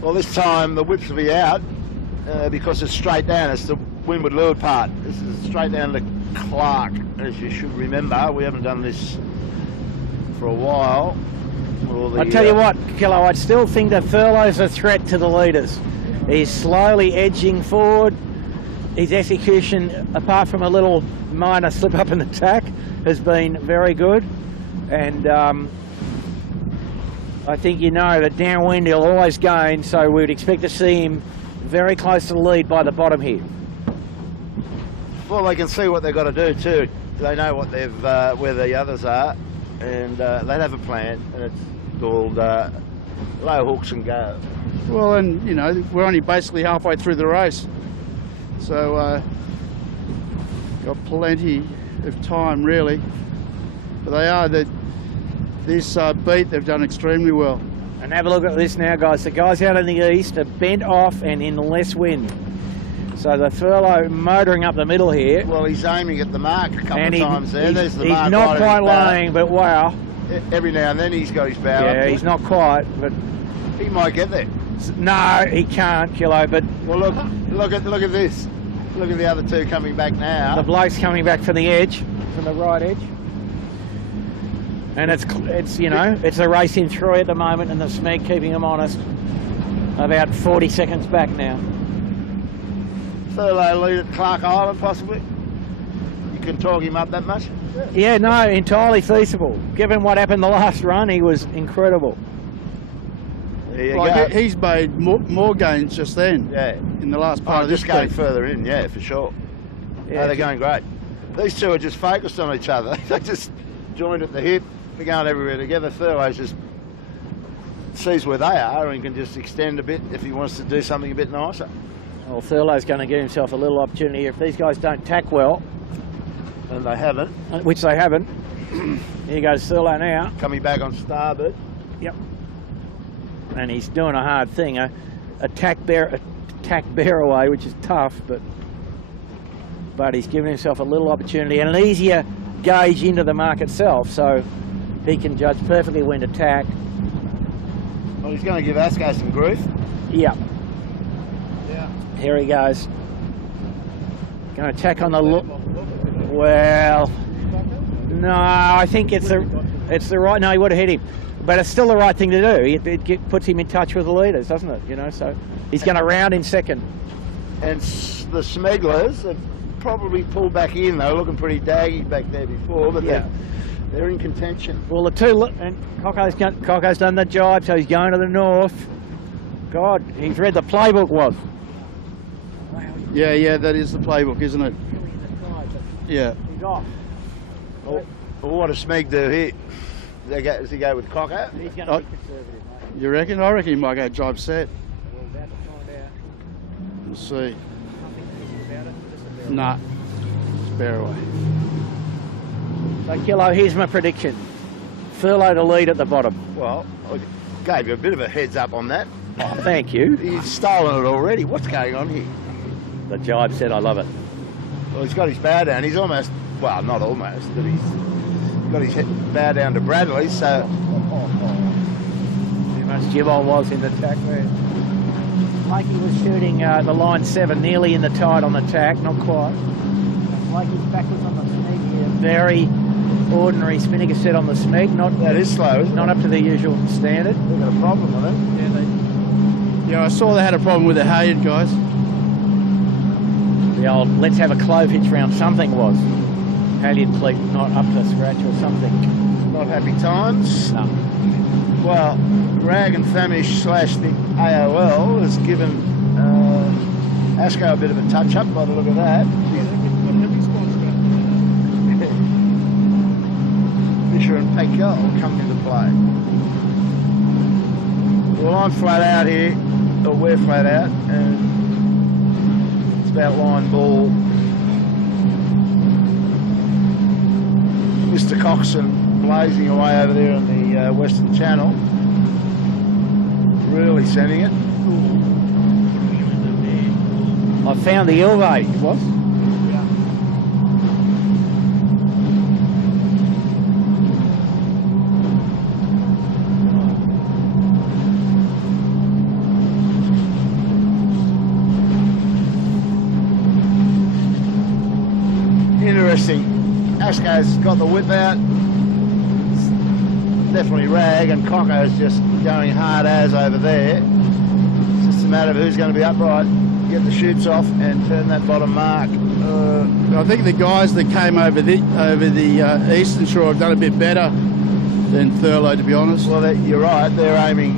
Well, this time the whips will be out because it's straight down. It's the windward leeward part. This is straight down to Clark, as you should remember. We haven't done this for a while. I tell you what, Kilo, I still think that Thurlow's a threat to the leaders. He's slowly edging forward. His execution, apart from a little minor slip up in the tack, has been very good. And I think you know that downwind he'll always gain, so we'd expect to see him very close to the lead by the bottom here. Well, they can see what they've got to do too. They know what they've where the others are, and they have a plan, and it's called low hooks and go. Well, and you know, we're only basically halfway through the race, so got plenty of time really. But they are this beat, they've done extremely well. And have a look at this now, guys. The guys out in the east are bent off and in less wind. So the Thurlow motoring up the middle here. Well, he's aiming at the mark a couple and of times there. There's the he's mark. not quite laying, but wow. Every now and then he's got his bow up. Yeah, he's not quite, but he might get there. No, he can't, Kilo. But well, look at this. Look at the other two coming back now. The bloke's coming back from the edge, from the right edge. And it's you know, it's a race in 3 at the moment, and the Smeg keeping them honest. About 40 seconds back now. Thurlow lead at Clark Island, possibly. You can talk him up that much. Yeah, no, entirely feasible. Given what happened the last run, he was incredible. There you go. He's made more gains just then. Yeah. In the last part of this just going game. further in, yeah, for sure. Yeah, no, they're going great. These two are just focused on each other. They just joined at the hip. They're going everywhere together. Thurlow just sees where they are and can just extend a bit if he wants to do something a bit nicer. Well, Thurlow's going to give himself a little opportunity. If these guys don't tack well, and they haven't, which they haven't, here goes Thurlow now. Coming back on starboard. Yep. And he's doing a hard thing, a tack bear away, which is tough, but he's giving himself a little opportunity and an easier gauge into the mark itself, so he can judge perfectly when to tack. Well, he's going to give Asco some grief. Yep. Yeah. Here he goes. Going to tack on the look. Well, No, I think it's the right. No, he would have hit him, but it's still the right thing to do. It puts him in touch with the leaders, doesn't it? You know, so he's going to round in second. And the Smegglers have probably pulled back in. They were looking pretty daggy back there before, but Yeah. they're in contention. Well, the two and Cocko's done the jibe, so he's going to the north. God, he's read the playbook. Was. Yeah, that is the playbook, isn't it? Yeah. He's off. Well, what does Smeg do here? Does he go with Cocko? He's going to be conservative, mate. You reckon? I reckon he might go jibe set. We're about to find out. We'll see. Nothing easy about it. Just a Nah. Just bear away. So, Kilo, here's my prediction. Furlough to lead at the bottom. Well, I gave you a bit of a heads up on that. Oh, thank you. He's stolen it already. What's going on here? The jibe said, I love it. Well, he's got his bow down. He's almost, well, not almost, but he's got his bow down to Bradley, so... Too much Gibbon was in the tack there. Blakey was shooting the line 7, nearly in the tide on the tack, not quite. Blakey's backwards on the Smeg here. Very ordinary spinnaker set on the Smeg. That is slow, isn't not it? up to the usual standard. They've got a problem with it. Yeah, I saw they had a problem with the halyard, guys. The old let's have a clove hitch round something was. Halyard fleet not up to scratch or something. Not happy times. No. Well, Rag and Famish / the AOL has given Asco a bit of a touch-up by the look of that. Fisher and Pakel come into play. Well, I'm flat out here, or we're flat out, and it's about line ball. Mr. Coxon blazing away over there in the Western Channel. Really sending it. I found the Ilve, it was. Interesting. Asco's got the whip out. It's definitely Rag, and Cocko's just going hard as over there. It's just a matter of who's going to be upright, get the shoots off, and turn that bottom mark. I think the guys that came over the eastern shore have done a bit better than Thurlow, to be honest. Well, you're right. They're aiming.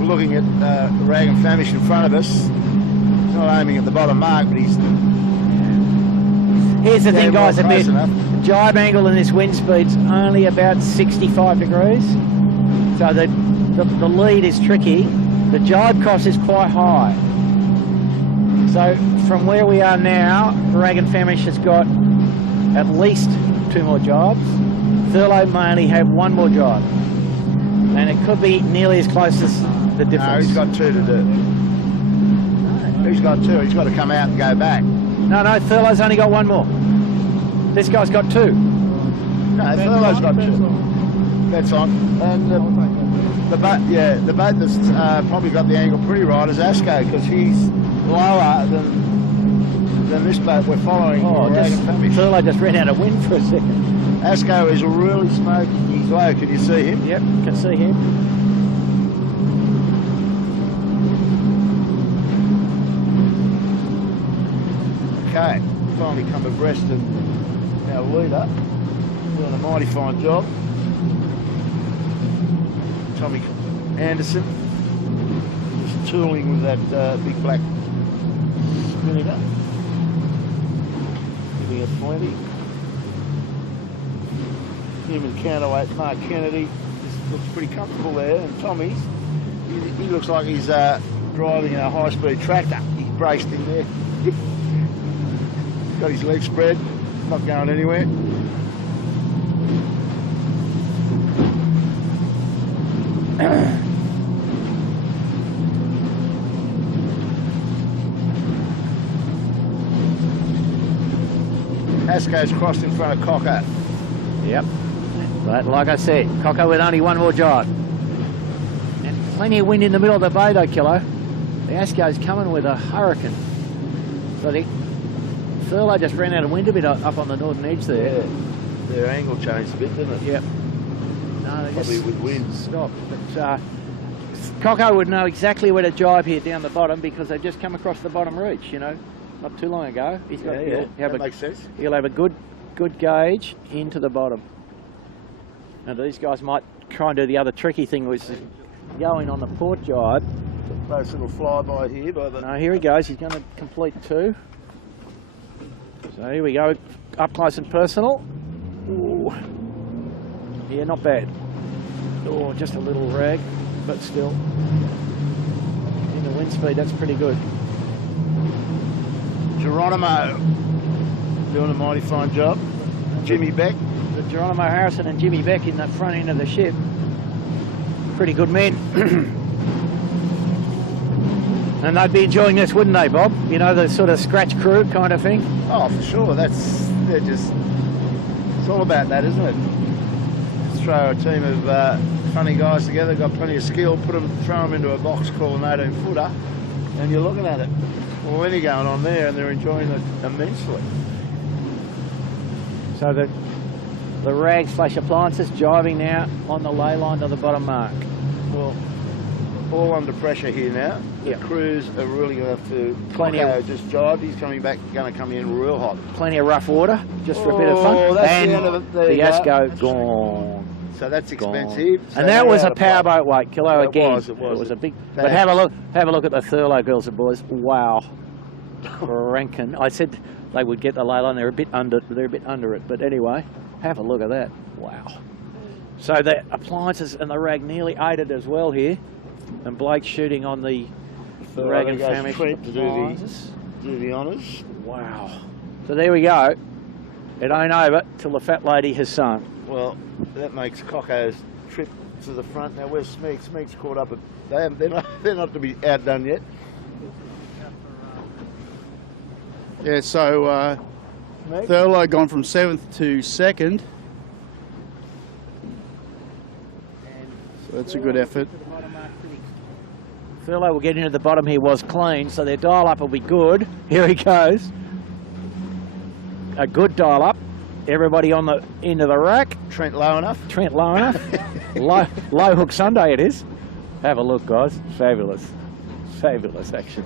We're looking at Rag and Famish in front of us. He's not aiming at the bottom mark, but he's. Here's the thing, guys, close enough. the jibe angle in this wind speed's only about 65 degrees. So the lead is tricky. The jibe cost is quite high. So from where we are now, Rag and Famish has got at least 2 more jibes. Thurlow may only have 1 more jibe. And it could be nearly as close as the difference. No, he's got 2 to do. He's got 2. He's got to come out and go back. No, Thurlow's only got 1 more. This guy's got 2. No, Thurlow's got 2. That's on. And the boat that's probably got the angle pretty right is Asco, because he's lower than this boat we're following. Thurlow just ran out of wind for a second. Asco is really smoking. He's low. Can you see him? Yep, can see him. Okay, finally come abreast of our leader. Doing a mighty fine job. Tommy Anderson just tooling with that big black spinnaker. Giving it plenty. Him and counterweight Mark Kennedy just looks pretty comfortable there. And Tommy's, he looks like he's driving a high-speed tractor. He's braced in there. Got his legs spread, not going anywhere. Asco's crossed in front of Cocker. Yep. But like I said, Cocko with only 1 more jibe. And plenty of wind in the middle of the bay though, Kilo. The Asco's coming with a hurricane. So the Thurlow just ran out of wind a bit up on the northern edge there. Yeah. Their angle changed a bit, didn't it? Yep. No, they Probably just with wind. stopped. But Coco would know exactly where to jibe here down the bottom because they've just come across the bottom reach, you know, not too long ago. He's got that makes sense. He'll have a good gauge into the bottom. Now these guys might try and do the other tricky thing, which is going on the port jibe. Nice little flyby here by the... No, here he goes. He's going to complete 2. So here we go, up close and personal. Ooh. Yeah, not bad. Oh, just a little rag, but still. In the wind speed, that's pretty good. Geronimo doing a mighty fine job. Jimmy Beck. The Geronimo Harrison and Jimmy Beck in the front end of the ship. Pretty good men. And they'd be enjoying this, wouldn't they, Bob? You know, the sort of scratch crew kind of thing. Oh, for sure. It's all about that, isn't it? Just throw a team of funny guys together, got plenty of skill, throw them into a box called an 18-footer, and you're looking at it. Well, plenty going on there, and they're enjoying it immensely. So the rag/appliances jiving now on the ley line to the bottom mark. Well, all under pressure here now. The crews are really going to have to... Plenty of... just jibed. He's coming back, going to come in real hot. Plenty of rough water, just for a bit of fun. That's and the end of it. There the you go. Asco gone. So that's expensive. So and that was a powerboat weight kilo again. It was a big... But have a look at the Thurlow girls and boys. Wow. Rankin. I said they would get the ley line. They're a bit under it. But anyway, have a look at that. Wow. So the appliances and the rag nearly aided as well here. And Blake's shooting on the rag and family to do the honours. Wow. So there we go. It ain't over till the fat lady has sung. Well, that makes Coco's trip to the front. Now where's Smeek? Smeek's caught up. They're not to be outdone yet. Yeah, so Thurlow gone from 7th to 2nd. So that's a good effort. Thurlow will get into the bottom here, was clean, so their dial-up will be good. Here he goes. A good dial-up. Everybody on the end of the rack. Trent low enough. Low hook Sunday it is. Have a look, guys. Fabulous. Fabulous action.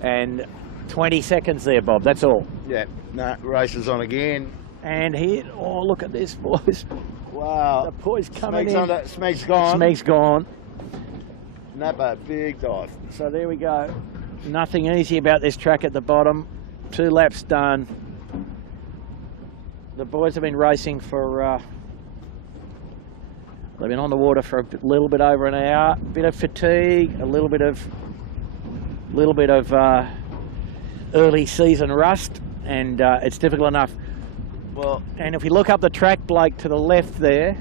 And 20 seconds there, Bob. That's all. Yeah. No, race is on again. And here, oh, look at this, boys. Wow. The boys coming in. Smeek's gone. Smeek's gone. Napa, big dive. So there we go. Nothing easy about this track at the bottom. 2 laps done. The boys have been racing for, they've been on the water for a little bit over an hour. Bit of fatigue, a little bit of early season rust, and it's difficult enough. Well, and if we look up the track, Blake, to the left there,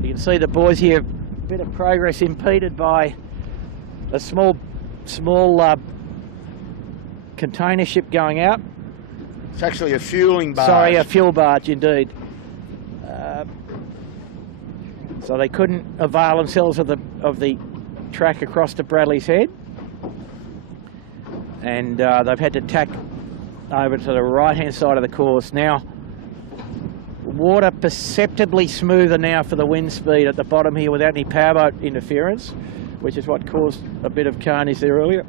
you can see the boys here. Bit of progress impeded by a small container ship going out. It's actually a fueling barge. Sorry, a fuel barge indeed. So they couldn't avail themselves of the track across to Bradley's Head, and they've had to tack over to the right-hand side of the course now. Water perceptibly smoother now for the wind speed at the bottom here without any powerboat interference, which is what caused a bit of carnage there earlier.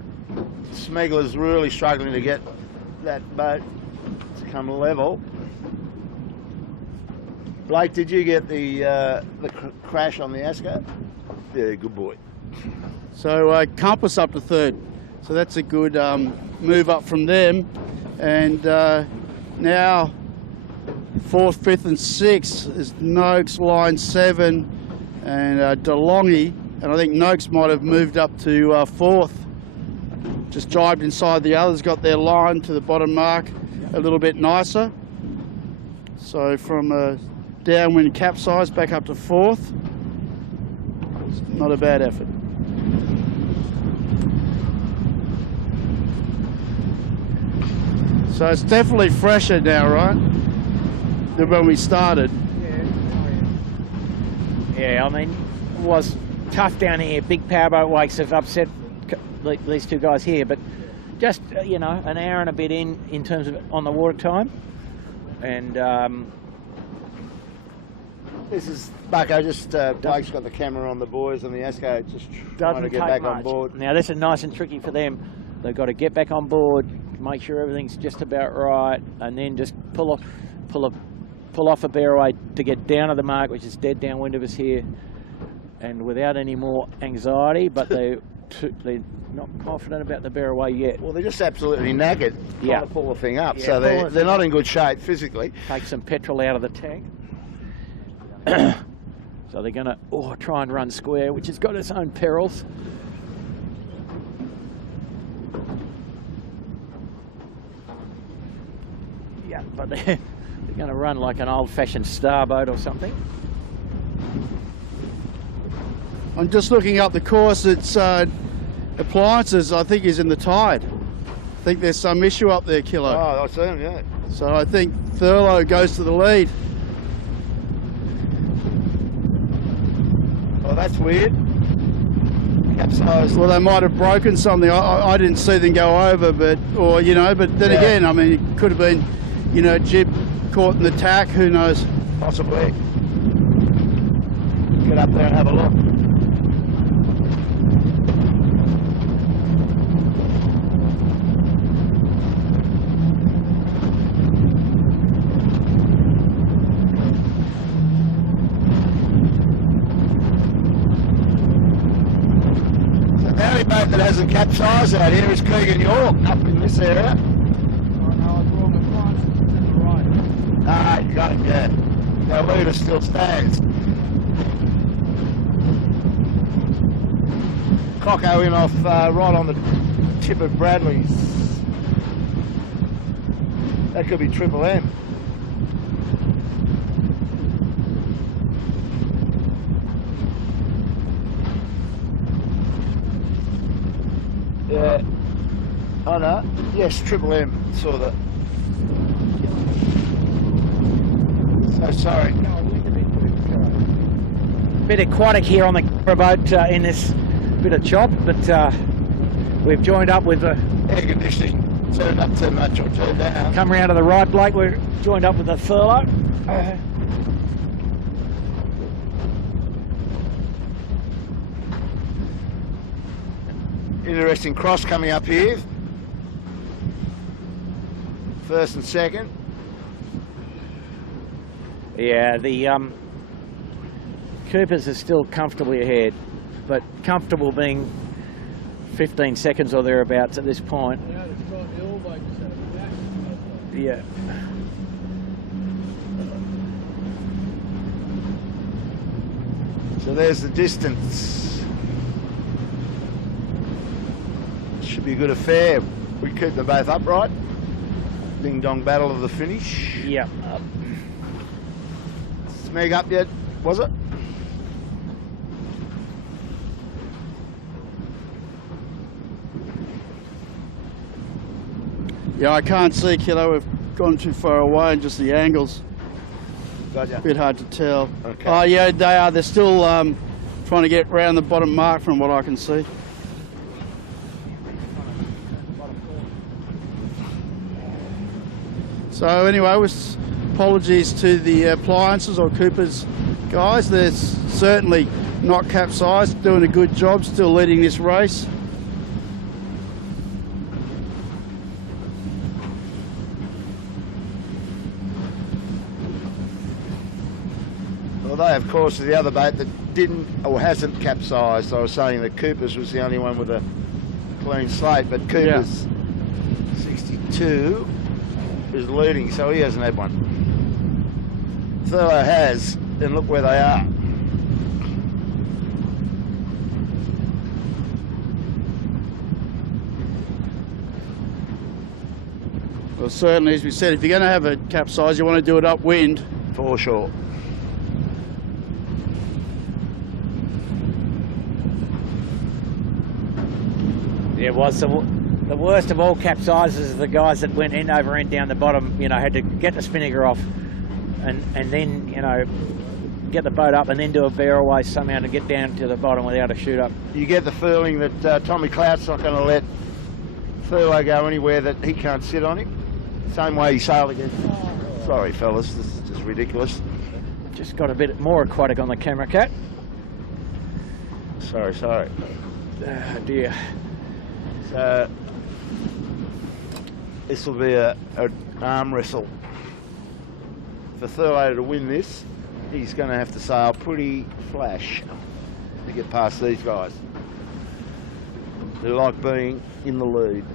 Smeagler's really struggling to get that boat to come level. Blake, did you get the crash on the Asco? Yeah, good boy. So Compass up to 3rd. So that's a good move up from them. And now 4th, 5th and 6th is Noakes, line 7, and DeLonghi, and I think Noakes might have moved up to 4th. Just jibed inside the others, got their line to the bottom mark a little bit nicer. So from a downwind capsize back up to 4th. It's not a bad effort. So it's definitely fresher now, right? Than when we started. Yeah, I mean, it was tough down here. Big powerboat wakes have upset these 2 guys here, but just you know, an hour and a bit in terms of on the water time, and this is Bucko. Just Blake's got the camera on the boys and the ASCO, just trying to get back on board. Now this is nice and tricky for them. They've got to get back on board, make sure everything's just about right, and then just pull off a bear away to get down to the mark, which is dead downwind of us here, and without any more anxiety. But they're not confident about the bear away yet. Well, they're just absolutely knackered trying to pull the thing up, Yeah, so they're not in good shape physically. Take some petrol out of the tank. So they're going to try and run square, which has got its own perils. Yeah, but they're going to run like an old-fashioned starboat or something. I'm just looking up the course. It's Appliances, I think, is in the tide. I think there's some issue up there, Kilo. Oh, I see him, yeah. So I think Thurlow goes to the lead. Oh, that's weird. Capsized. Well, they might have broken something. I didn't see them go over, but then again, I mean, it could have been, jib caught in the tack. Who knows? Possibly. Get up there and have a look. That hasn't capsized out here is Keegan York up in this area. Oh no, I was wrong. Ah, you got it, yeah. Our leader still stands. Cocko in off right on the tip of Bradley's. That could be Triple M. Yeah. Oh no. Yes, Triple M. Saw that. So sorry. Bit aquatic here on the boat in this bit of chop, but we've joined up with the air conditioning. Turned up too much or turned down. Come round to the right, Blake. We're joined up with the Thurlow. Interesting cross coming up here. First and second. Yeah, the Coopers are still comfortably ahead, but comfortable being 15 seconds or thereabouts at this point. Yeah. So there's the distance. Should be a good affair. We keep them both upright. Ding dong battle of the finish. Yeah. Smeg up yet, was it? Yeah, I can't see, Kilo. We've gone too far away and just the angles. Gotcha. A bit hard to tell. Okay. Oh yeah, they are. They're still trying to get round the bottom mark from what I can see. So anyway, with apologies to the Appliances or Coopers guys. They're certainly not capsized, doing a good job, still leading this race. Well, they, of course, are the other boat that didn't or hasn't capsized. I was saying that Coopers was the only one with a clean slate, but Coopers 62 is leading, so he hasn't had one. Thurlow has, and look where they are. Well, certainly, as we said, if you're going to have a capsize, you want to do it upwind. For sure. Yeah, it was the worst of all capsizes. The guys that went end over end down the bottom, had to get the spinnaker off, and then get the boat up and then do a bear away somehow to get down to the bottom without a shoot up. You get the feeling that Tommy Clout's not going to let Thurlow go anywhere that he can't sit on him. Same way he sailed against. Sorry, fellas, this is just ridiculous. Just got a bit more aquatic on the camera, Cat. Sorry. Oh dear. So this will be an arm wrestle. For Thurlow to win this, he's going to have to sail pretty flash to get past these guys. They like being in the lead.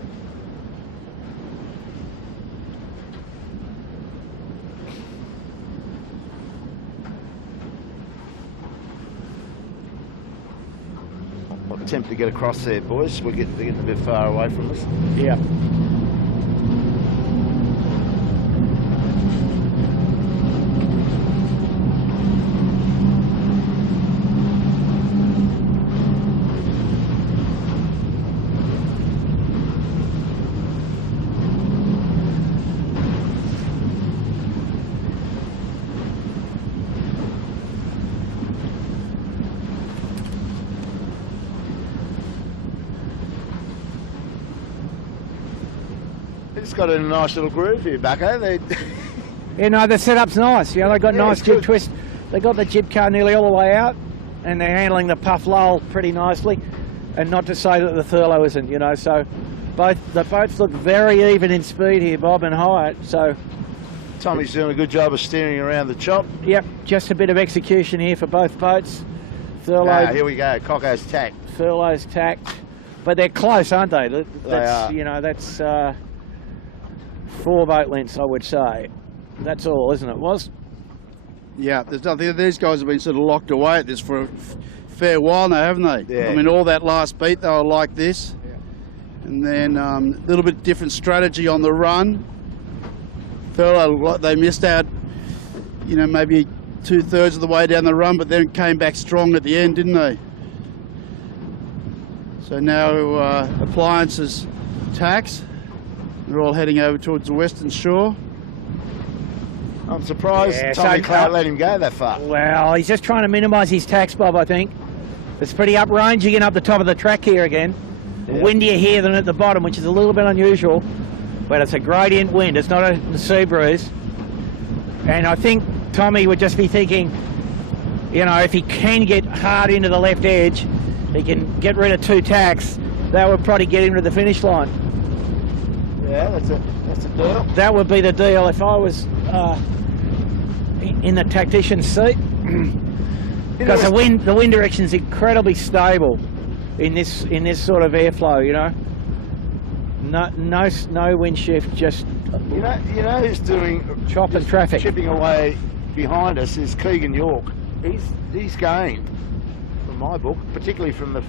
I'll attempt to get across there, boys. We're getting a bit far away from us. Yeah. It's got a nice little groove here, Bucko. Yeah, no, the setup's nice. You know, they got nice jib twist. They got the jib car nearly all the way out, and they're handling the puff lull pretty nicely. And not to say that the Thurlow isn't, you know. So the boats look very even in speed here, Bob and Hyatt. So Tommy's doing a good job of steering around the chop. yep, just a bit of execution here for both boats. Thurlow, Here we go. Cocko's tack. Thurlow's tacked, but they're close, aren't they? That's, are. you know, that's 4 boat lengths, I would say. That's all, isn't it, Was? Yeah, there's nothing. These guys have been sort of locked away at this for a fair while now, haven't they? Yeah. I mean, all that last beat they were like this, and then a little bit different strategy on the run. Thurlow, they missed out, you know, maybe 2/3 of the way down the run, but then came back strong at the end, didn't they? So now Appliances tacks. They're all heading over towards the western shore. I'm surprised Yeah, Tommy so- can't let him go that far. Well, he's just trying to minimise his tax, Bob, I think. It's pretty upranging up the top of the track here again. Yeah. Windier here than at the bottom, which is a little bit unusual. But it's a gradient wind, it's not a sea breeze. And I think Tommy would just be thinking, you know, if he can get hard into the left edge, he can get rid of 2 tacks, that would probably get him to the finish line. Yeah, that's a deal. That would be the deal if I was in the tactician's seat. Because the wind direction is incredibly stable in this sort of airflow, you know. No wind shift, just You know who's doing chopping traffic. chipping away behind us is Keegan York. He's gained from my book, particularly from the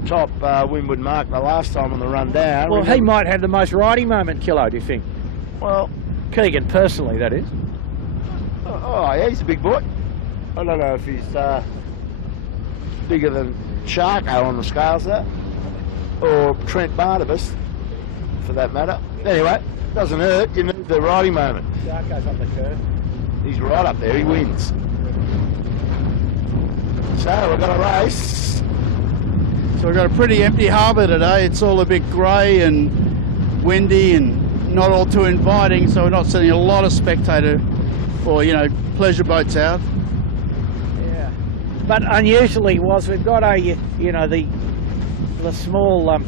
top windward mark the last time on the run down. Well, he might have the most riding moment, Kilo, do you think? Well, Keegan, personally, that is. oh yeah, he's a big boy. I don't know if he's bigger than Sharko on the scales though, or Trent Barnabas, for that matter. Anyway, doesn't hurt. You need the riding moment. Sharko's up the curve. He's right up there. He wins. So we've got a race. So we've got a pretty empty harbour today. It's all a bit grey and windy and not all too inviting, so we're not sending a lot of spectator or, you know, pleasure boats out. Yeah. But unusually we've got the small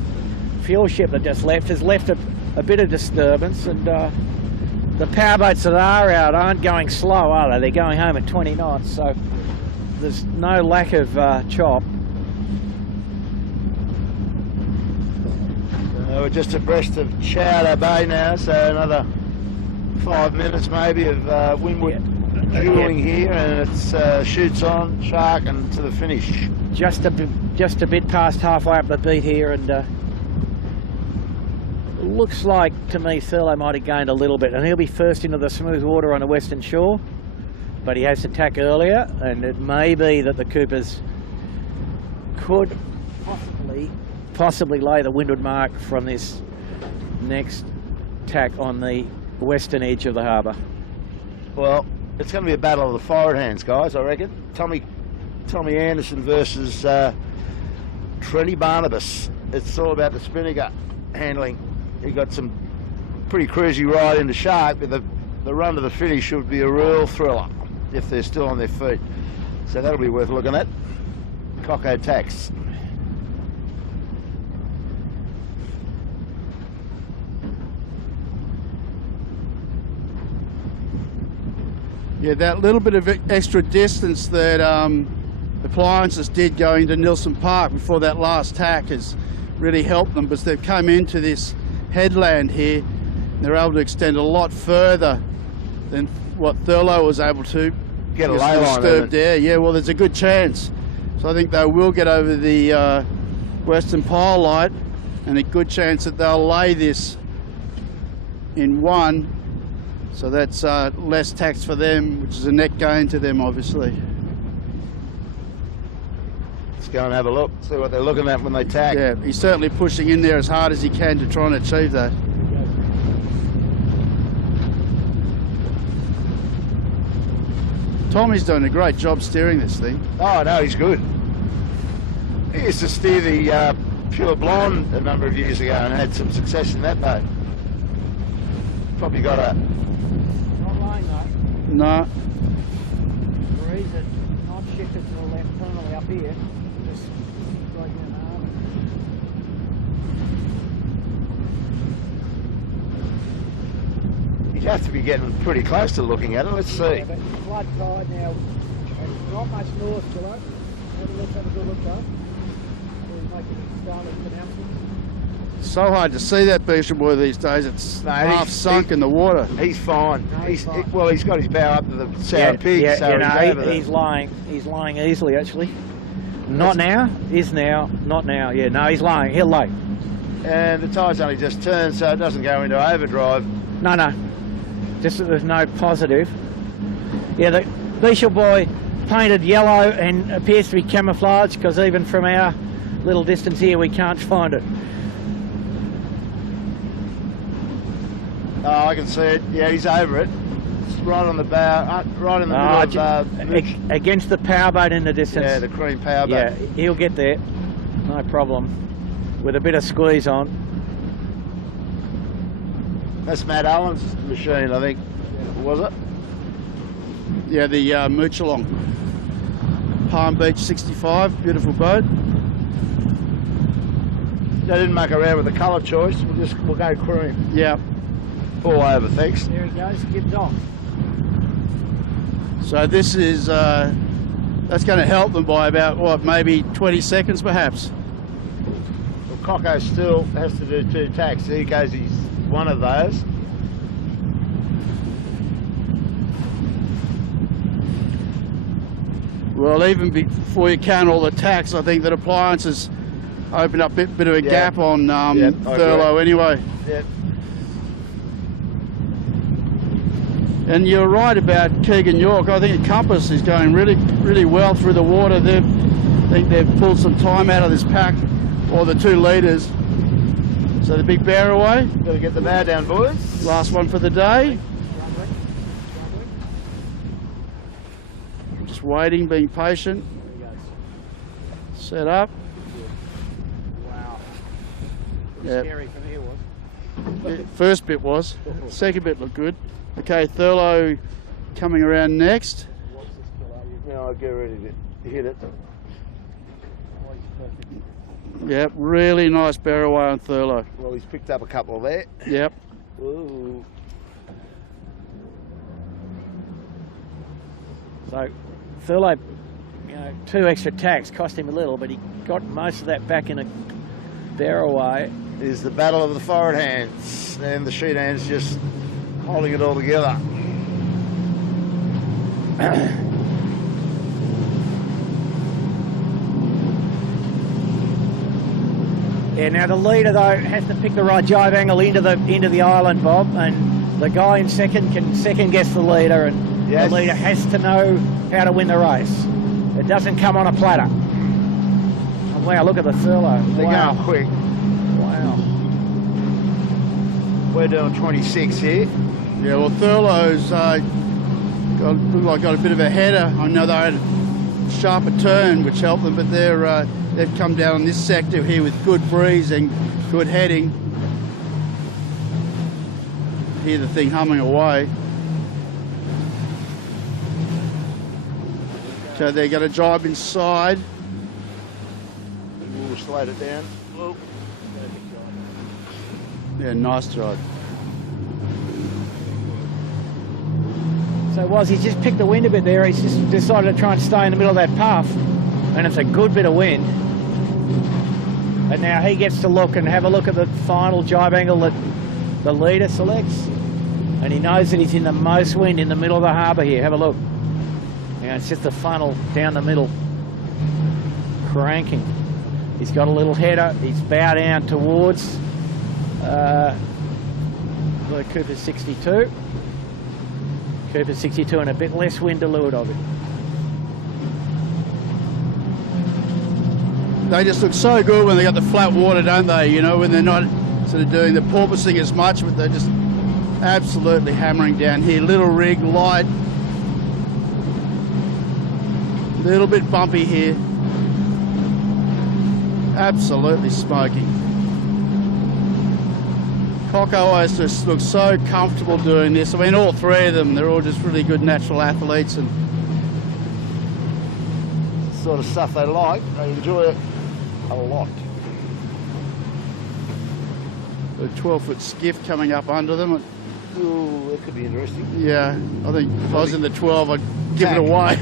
fuel ship that just left has left a bit of disturbance, and the powerboats that are out aren't going slow, are they? They're going home at 20 knots, so there's no lack of chop. We're just abreast of Chowder Bay now, so another 5 minutes maybe of windward dueling here, and it shoots on, shark, and to the finish. Just a bit past halfway up the beat here, and looks like to me Thurlow might have gained a little bit, and he'll be first into the smooth water on the western shore, but he has to tack earlier, and it may be that the Coopers could possibly lay the windward mark from this next tack on the western edge of the harbour. Well, it's going to be a battle of the forward hands, guys, I reckon. Tommy Anderson versus Trenny Barnabas. It's all about the spinnaker handling he got some pretty cruisy ride into shark, but the run to the finish should be a real thriller if they're still on their feet. So that'll be worth looking at. Coco tax. Yeah, that little bit of extra distance that Appliances did going to Nilsson Park before that last tack has really helped them, because they've come into this headland here and they're able to extend a lot further than what Thurlow was able to. Get a lay line disturbed there. Yeah, well, there's a good chance. So I think they will get over the Western Pile Light, and a good chance that they'll lay this in one. So that's less tax for them, which is a net gain to them, obviously. Let's go and have a look, see what they're looking at when they tack. Yeah, he's certainly pushing in there as hard as he can to try and achieve that. Tommy's doing a great job steering this thing. Oh no, he's good. He used to steer the Pure Blonde a number of years ago and had some success in that boat. Probably got a... Not lying though. No. Breeze it, not shifted to the left permanently up here. Just right down the harbour. You'd have to be getting pretty close to looking at it. Let's see. Yeah, but flood tide now, it's not much north below. Let's have a good look though. We're making startling pronouncements. So hard to see that Bishop Boy these days. It's No, half sunk in the water. He's fine. No, he's fine. Well, he's got his bow up to the sour pig, so he's lying. He's lying easily actually. Not now. Is now. Not now. Yeah, no, he's lying. He'll lay. And the tide's only just turned, so it doesn't go into overdrive. No. Just that there's no positive. Yeah, the Bishop Boy painted yellow and appears to be camouflage, because even from our little distance here we can't find it. Oh, I can see it. Yeah, he's over it. It's right on the bow, right in the middle of... against the powerboat in the distance. Yeah, the cream powerboat. Yeah, he'll get there. No problem. With a bit of squeeze on. That's Matt Allen's machine, I think. Was it? Yeah, the Moochilong. Palm Beach 65, beautiful boat. They didn't muck around with the colour choice. We'll go cream. Yeah. All over, thanks. There he goes, gives off. So this is, that's going to help them by about, what, maybe 20 seconds perhaps? Well, Coco still has to do 2 tacks. Here goes, he's one of those. Well, even before you count all the tacks, I think that Appliances opened up a bit of a gap on Thurlow anyway. Yep. And you're right about Keegan York. I think Compass is going really, really well through the water. I think they've pulled some time out of this pack, or the 2 leaders. So the big bear away. Got to get the bow down, boys. Last one for the day. Just waiting, being patient. Set up. Wow. Yep. Scary from here was. First bit was. Second bit looked good. Okay, Thurlow coming around next. Now I'll get ready to hit it. Yep, really nice bear away on Thurlow. Well, he's picked up a couple there. Yep. Ooh. So Thurlow, 2 extra tacks cost him a little, but he got most of that back in a bear away. It is the battle of the forward hands, and the sheet hands just holding it all together. Yeah, now the leader though has to pick the right jibe angle into the island, Bob, and the guy in second can second guess the leader, and the leader has to know how to win the race. It doesn't come on a platter. And wow, look at the Thurlow. They're going quick. Wow. We're doing 26 here. Yeah, well, Thurlow's got a bit of a header. I know they had a sharper turn, which helped them, but they've come down on this sector here with good breeze and good heading. hear the thing humming away. So they're going to drive inside. We'll slide it down. Oh. Yeah, nice drive. So he's just picked the wind a bit there. He's just decided to try and stay in the middle of that path, and it's a good bit of wind. And now he gets to look and have a look at the final jibe angle that the leader selects, and he knows that he's in the most wind in the middle of the harbour here. Have a look. Now it's just the funnel down the middle, cranking. He's got a little header. He's bow down towards the Cooper 62. Cooper 62 and a bit less wind to leeward of it. They just look so good when they got the flat water, don't they? You know, when they're not sort of doing the porpoising as much, but they're just absolutely hammering down here. Little rig, light, little bit bumpy here. Absolutely smoking. Coco always just looks so comfortable doing this. I mean, all three of them, they're all just really good natural athletes, and Sort of stuff they like. They enjoy it a lot. a 12-foot skiff coming up under them. Ooh, that could be interesting. Yeah, I think if I was in the 12, I'd give it away.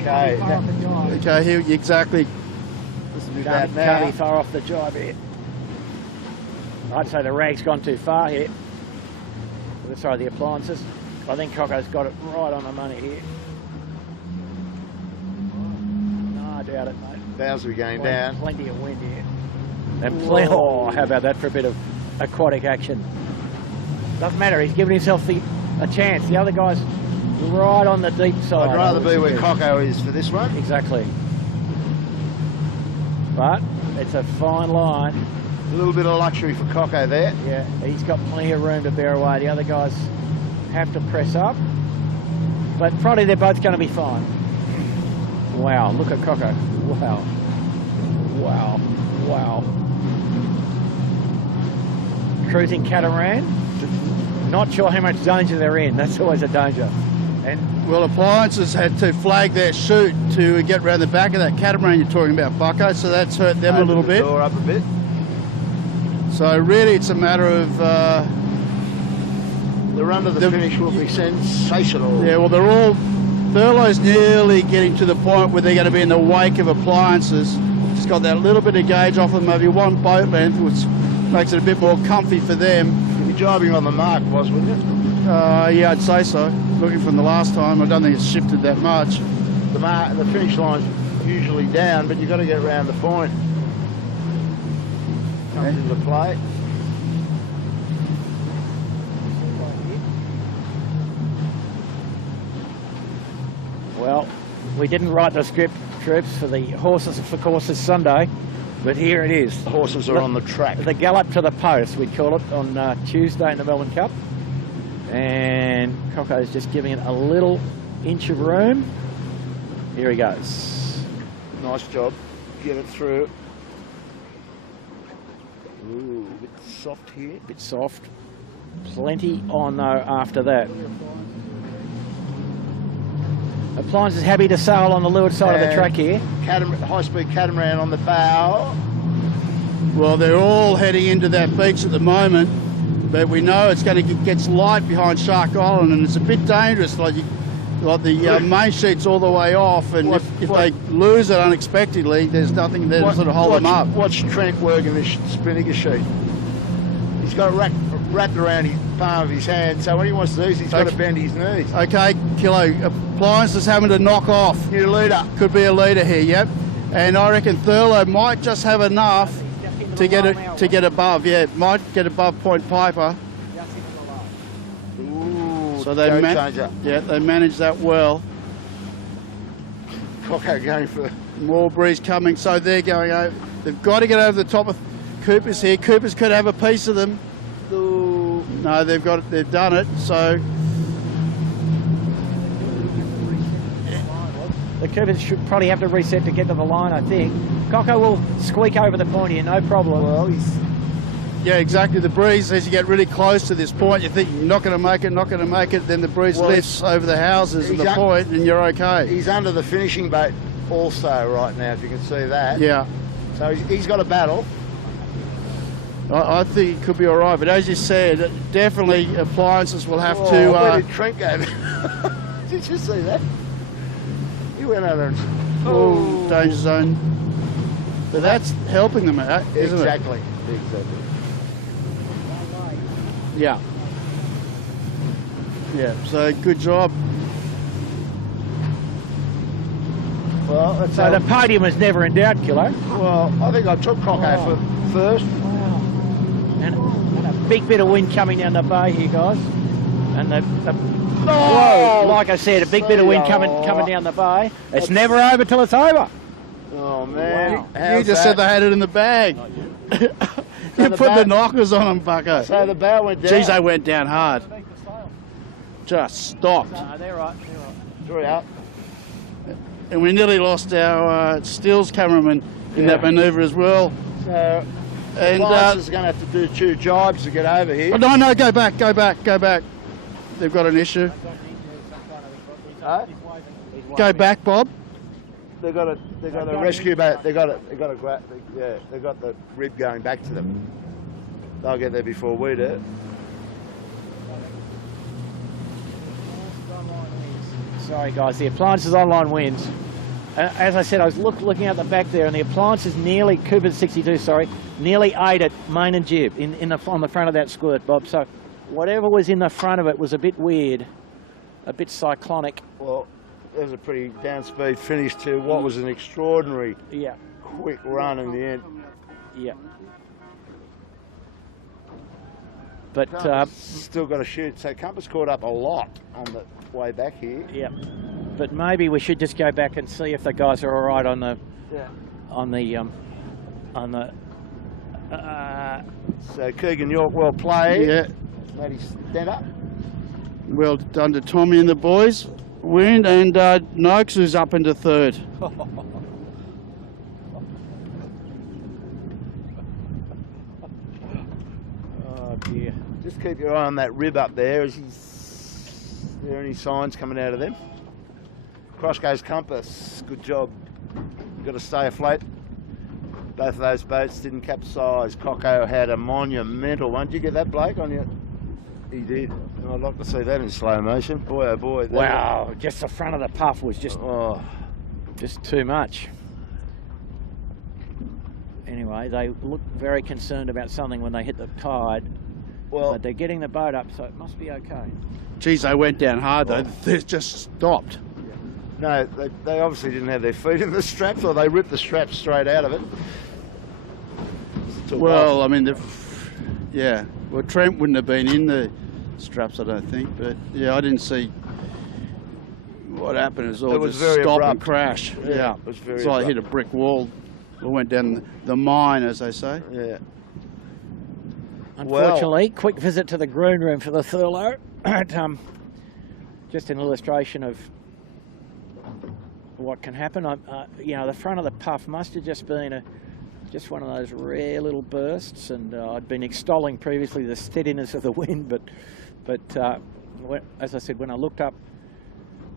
Okay. Okay, here, exactly. This will be Can't bad be now. far off the jibe here. I'd say the rag's gone too far here. Sorry, the appliances. I think Coco's got it right on the money here. No, I doubt it, mate. Bows will be going down. Plenty of wind here. And oh, how about that for a bit of aquatic action? Doesn't matter, he's given himself a chance. The other guy's right on the deep side. I'd rather be where Coco is for this one. Exactly. But it's a fine line. A little bit of luxury for Coco there. Yeah, he's got plenty of room to bear away. The other guys have to press up. But probably they're both going to be fine. Wow, look at Coco. Wow. Wow. Wow. Cruising catamaran. Not sure how much danger they're in. That's always a danger. And Well, appliances had to flag their chute to get round the back of that catamaran you're talking about, Bucko, so that's hurt them a little bit. Door up a bit. So really it's a matter of... The run to the finish will be sensational. yeah, well, they're all... Thurlow's nearly getting to the point where they're going to be in the wake of appliances. Just got that little bit of gauge off them, maybe one boat length, which makes it a bit more comfy for them. You'd be driving on the mark, wouldn't you? Yeah, I'd say so. Looking from the last time, I don't think it's shifted that much. The finish line's usually down, but you've got to get around the point. Comes into play. well, we didn't write the script, troops, for the horses for courses Sunday, but here it is. The horses are on the track. The gallop to the post, we'd call it, on Tuesday in the Melbourne Cup. And Coco's just giving it a little inch of room. Here he goes. Nice job. Get it through. Ooh, a bit soft here. A bit soft. Plenty on though after that. Appliance is happy to sail on the leeward side of the track here. High-speed catamaran on the bow. Well, they're all heading into that beach at the moment, but we know it's going to get light behind Shark Island, and it's a bit dangerous. Like the main sheet's all the way off, and if they lose it unexpectedly, there's nothing there to sort of hold them up. Watch Trent working this spinnaker sheet. He's got it wrapped around his palm of his hand, so what he wants to do is he's got to bend his knees. Okay, Kilo, appliance is having to knock off. You're a leader. Could be a leader here, yep. And I reckon Thurlow might just have enough to get above. Yeah, might get above Point Piper. Ooh, So they they managed that well. Coco going for More breeze coming, so they're going over. They've got to get over the top of Cooper's here. Cooper's could have a piece of them. Ooh. No, they've got it. They've done it. So The Coopers should probably have to reset to get to the line, I think. Coco will squeak over the point here, no problem. Well, Yeah, exactly. The breeze, as you get really close to this point, you think you're not going to make it, not going to make it. Then the breeze lifts over the houses at the point, and you're okay. He's under the finishing boat also right now, if you can see that. Yeah. So he's got a battle. I think it could be all right, but as you said, definitely appliances will have to. Where did Trent go? Did you see that? He went over and. Oh, danger zone. But that's helping them out, isn't it? Exactly. Yeah. Yeah. So good job. Well, that's So the podium was never in doubt, Kilo. Well, I think I took Cocko for first. Wow. And a big bit of wind coming down the bay here, guys. And whoa, like I said, a big bit of wind coming down the bay. It's never over till it's over. Oh man! Wow. You just said they had it in the bag. You put the knockers on them, bucko. So the bow went down. Geez, they went down hard. Just stopped. No, they're right. 3 out. And we nearly lost our stills cameraman in that manoeuvre as well. So and is going to have to do 2 jibes to get over here. Oh, no, go back. They've got an issue. Huh? Go back, Bob. They've got a rescue boat. They've got the rib going back to them. They'll get there before we do. Sorry, guys. The appliances online wins. As I said, I was looking out the back there, and the appliances nearly Cooper 62. Sorry, nearly ate it main and jib on the front of that squirt, Bob. So whatever was in the front of it was a bit weird, a bit cyclonic. Well, it was a pretty down speed finish to what was an extraordinary quick run in the end. Yeah. But still got to shoot. So Compass caught up a lot on the way back here. Yeah. But maybe we should just go back and see if the guys are all right on the So Keegan York, well played. Yeah. Lady Stenner. Well done to Tommy and the boys. Wind and Noakes who's up into third. Oh dear. Just keep your eye on that rib up there. Are there any signs coming out of them? Cross goes Compass. Good job. You've got to stay afloat. Both of those boats didn't capsize. Cocko had a monumental one. Did you get that, Blake, on you? He did. I'd like to see that in slow motion. Boy, oh boy. Wow, just the front of the puff was just too much. Anyway, they look very concerned about something when they hit the tide. Well, but they're getting the boat up, so it must be okay. Geez, they went down hard though. They just stopped. No, they obviously didn't have their feet in the straps, or they ripped the straps straight out of it. Well, I mean, well, Trent wouldn't have been in the straps, I don't think. But yeah, I didn't see what happened. It was all just stop abrupt. And crash. Yeah, it was very. It's like I hit a brick wall. It went down the mine, as they say. Yeah. Unfortunately, quick visit to the groom room for the Thurlow. Just an illustration of what can happen. You know, the front of the puff must have just been just one of those rare little bursts, and I'd been extolling previously the steadiness of the wind, but as I said, when I looked up,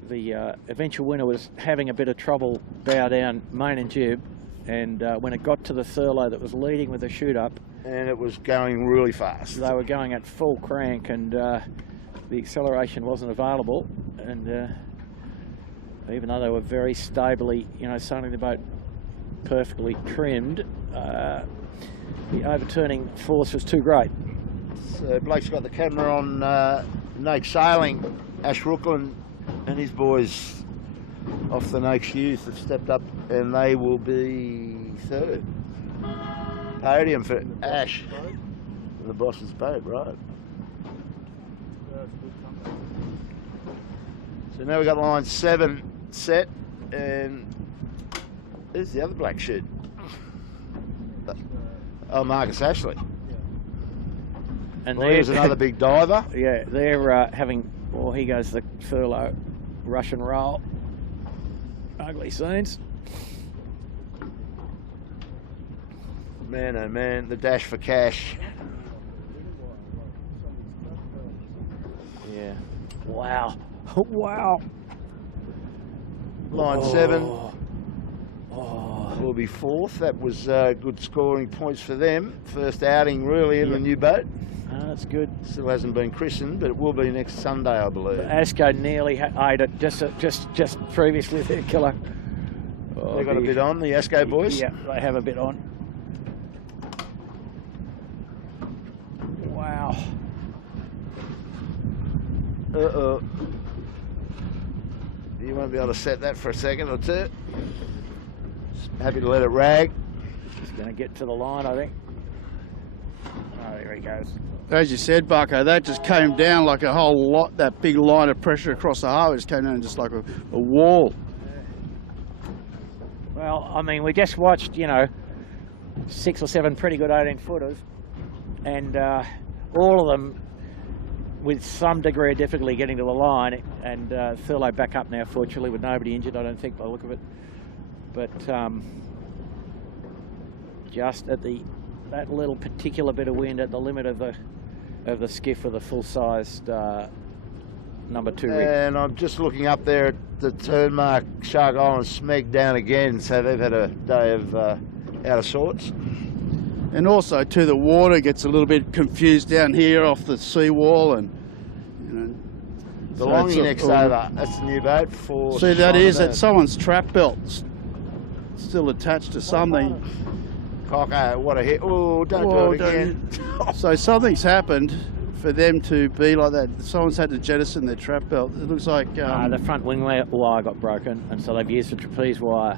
the eventual winner was having a bit of trouble bow down main and jib, and when it got to the Thurlow that was leading with the shoot up, and it was going really fast. They were going at full crank, and the acceleration wasn't available, and even though they were very stably, you know, sailing the boat perfectly trimmed, the overturning force was too great. So Blake's got the camera on Noakes Sailing. Ash Rooklin and his boys off the Noakes Youth have stepped up, and they will be third. Podium for Ash in the boss's boat, right? So now we've got line 7 set, and there's the other black sheet. Oh, Marcus Ashley. And there's another big diver. Yeah, they're having, well, here goes the Thurlow rush and roll. Ugly scenes. Man, oh man, the dash for cash. Yeah. Wow. Wow. Line 7 Oh. will be 4th. That was good scoring points for them. First outing really in the new boat. Oh, that's good. Still hasn't been christened, but it will be next Sunday, I believe. Asco nearly ate it just previously there, Killer. Oh, They got a bit on, the Asco boys. Yeah, they have a bit on. Wow. Uh-oh. You won't be able to set that for a second or two. Happy to let it rag. Just going to get to the line, I think. Oh, there he goes. As you said, Bucko, that just came down like a whole lot, that big line of pressure across the harbour just came down just like a wall. Well, I mean, we just watched, you know, 6 or 7 pretty good 18-footers, and all of them with some degree of difficulty getting to the line, and Thurlow back up now, fortunately, with nobody injured, I don't think, by the look of it. But just at that little particular bit of wind at the limit of the skiff with a full-sized number 2 rig. And I'm just looking up there at the turn mark, Shark Island Smeg down again, so they've had a day of out of sorts. And also, too, the water gets a little bit confused down here off the seawall, and you know. The longy next over, that's the new boat for. See, that is at someone's trap belt, still attached to something. Cocker, what a hit! Oh, don't do it again. So something's happened for them to be like that. Someone's had to jettison their trap belt. It looks like The front wing wire got broken, and so they've used the trapeze wire.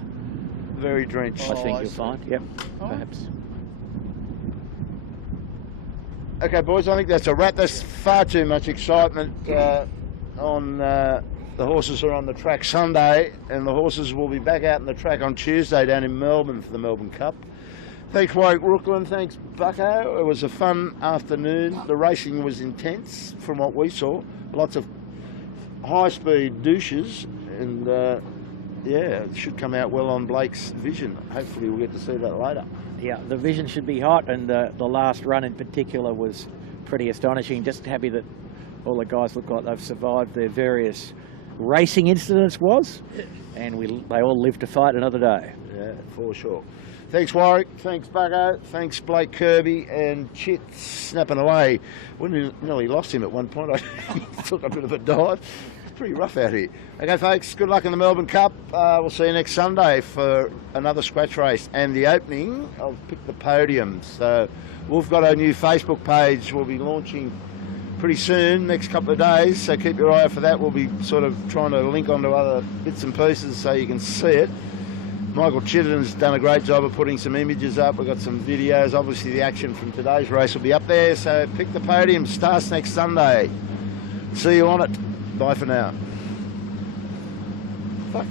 Very drenched. I think you'll find. Yep, perhaps. Okay, boys, I think that's a wrap. There's far too much excitement on the horses are on the track Sunday, and the horses will be back out on the track on Tuesday down in Melbourne for the Melbourne Cup. Thanks, Warwick Rooklyn. Thanks, Bucko. It was a fun afternoon. The racing was intense from what we saw. Lots of high-speed douches, and yeah, it should come out well on Blake's vision. Hopefully we'll get to see that later. Yeah, the vision should be hot, and the last run in particular was pretty astonishing. Just happy that all the guys look like they've survived their various racing incidents and they all live to fight another day. Yeah, for sure. Thanks, Warwick. Thanks, Bucko. Thanks, Blake Kirby and Chit snapping away. We nearly lost him at one point. He took a bit of a dive. It's pretty rough out here. Okay, folks, good luck in the Melbourne Cup. We'll see you next Sunday for another scratch race and the opening of Pick the Podium. So we've got a new Facebook page we'll be launching pretty soon, next couple of days, so keep your eye out for that. We'll be sort of trying to link onto other bits and pieces so you can see it. Michael Chitten's done a great job of putting some images up. We've got some videos. Obviously the action from today's race will be up there, so Pick the Podium starts next Sunday. See you on it. Bye for now. Fuck.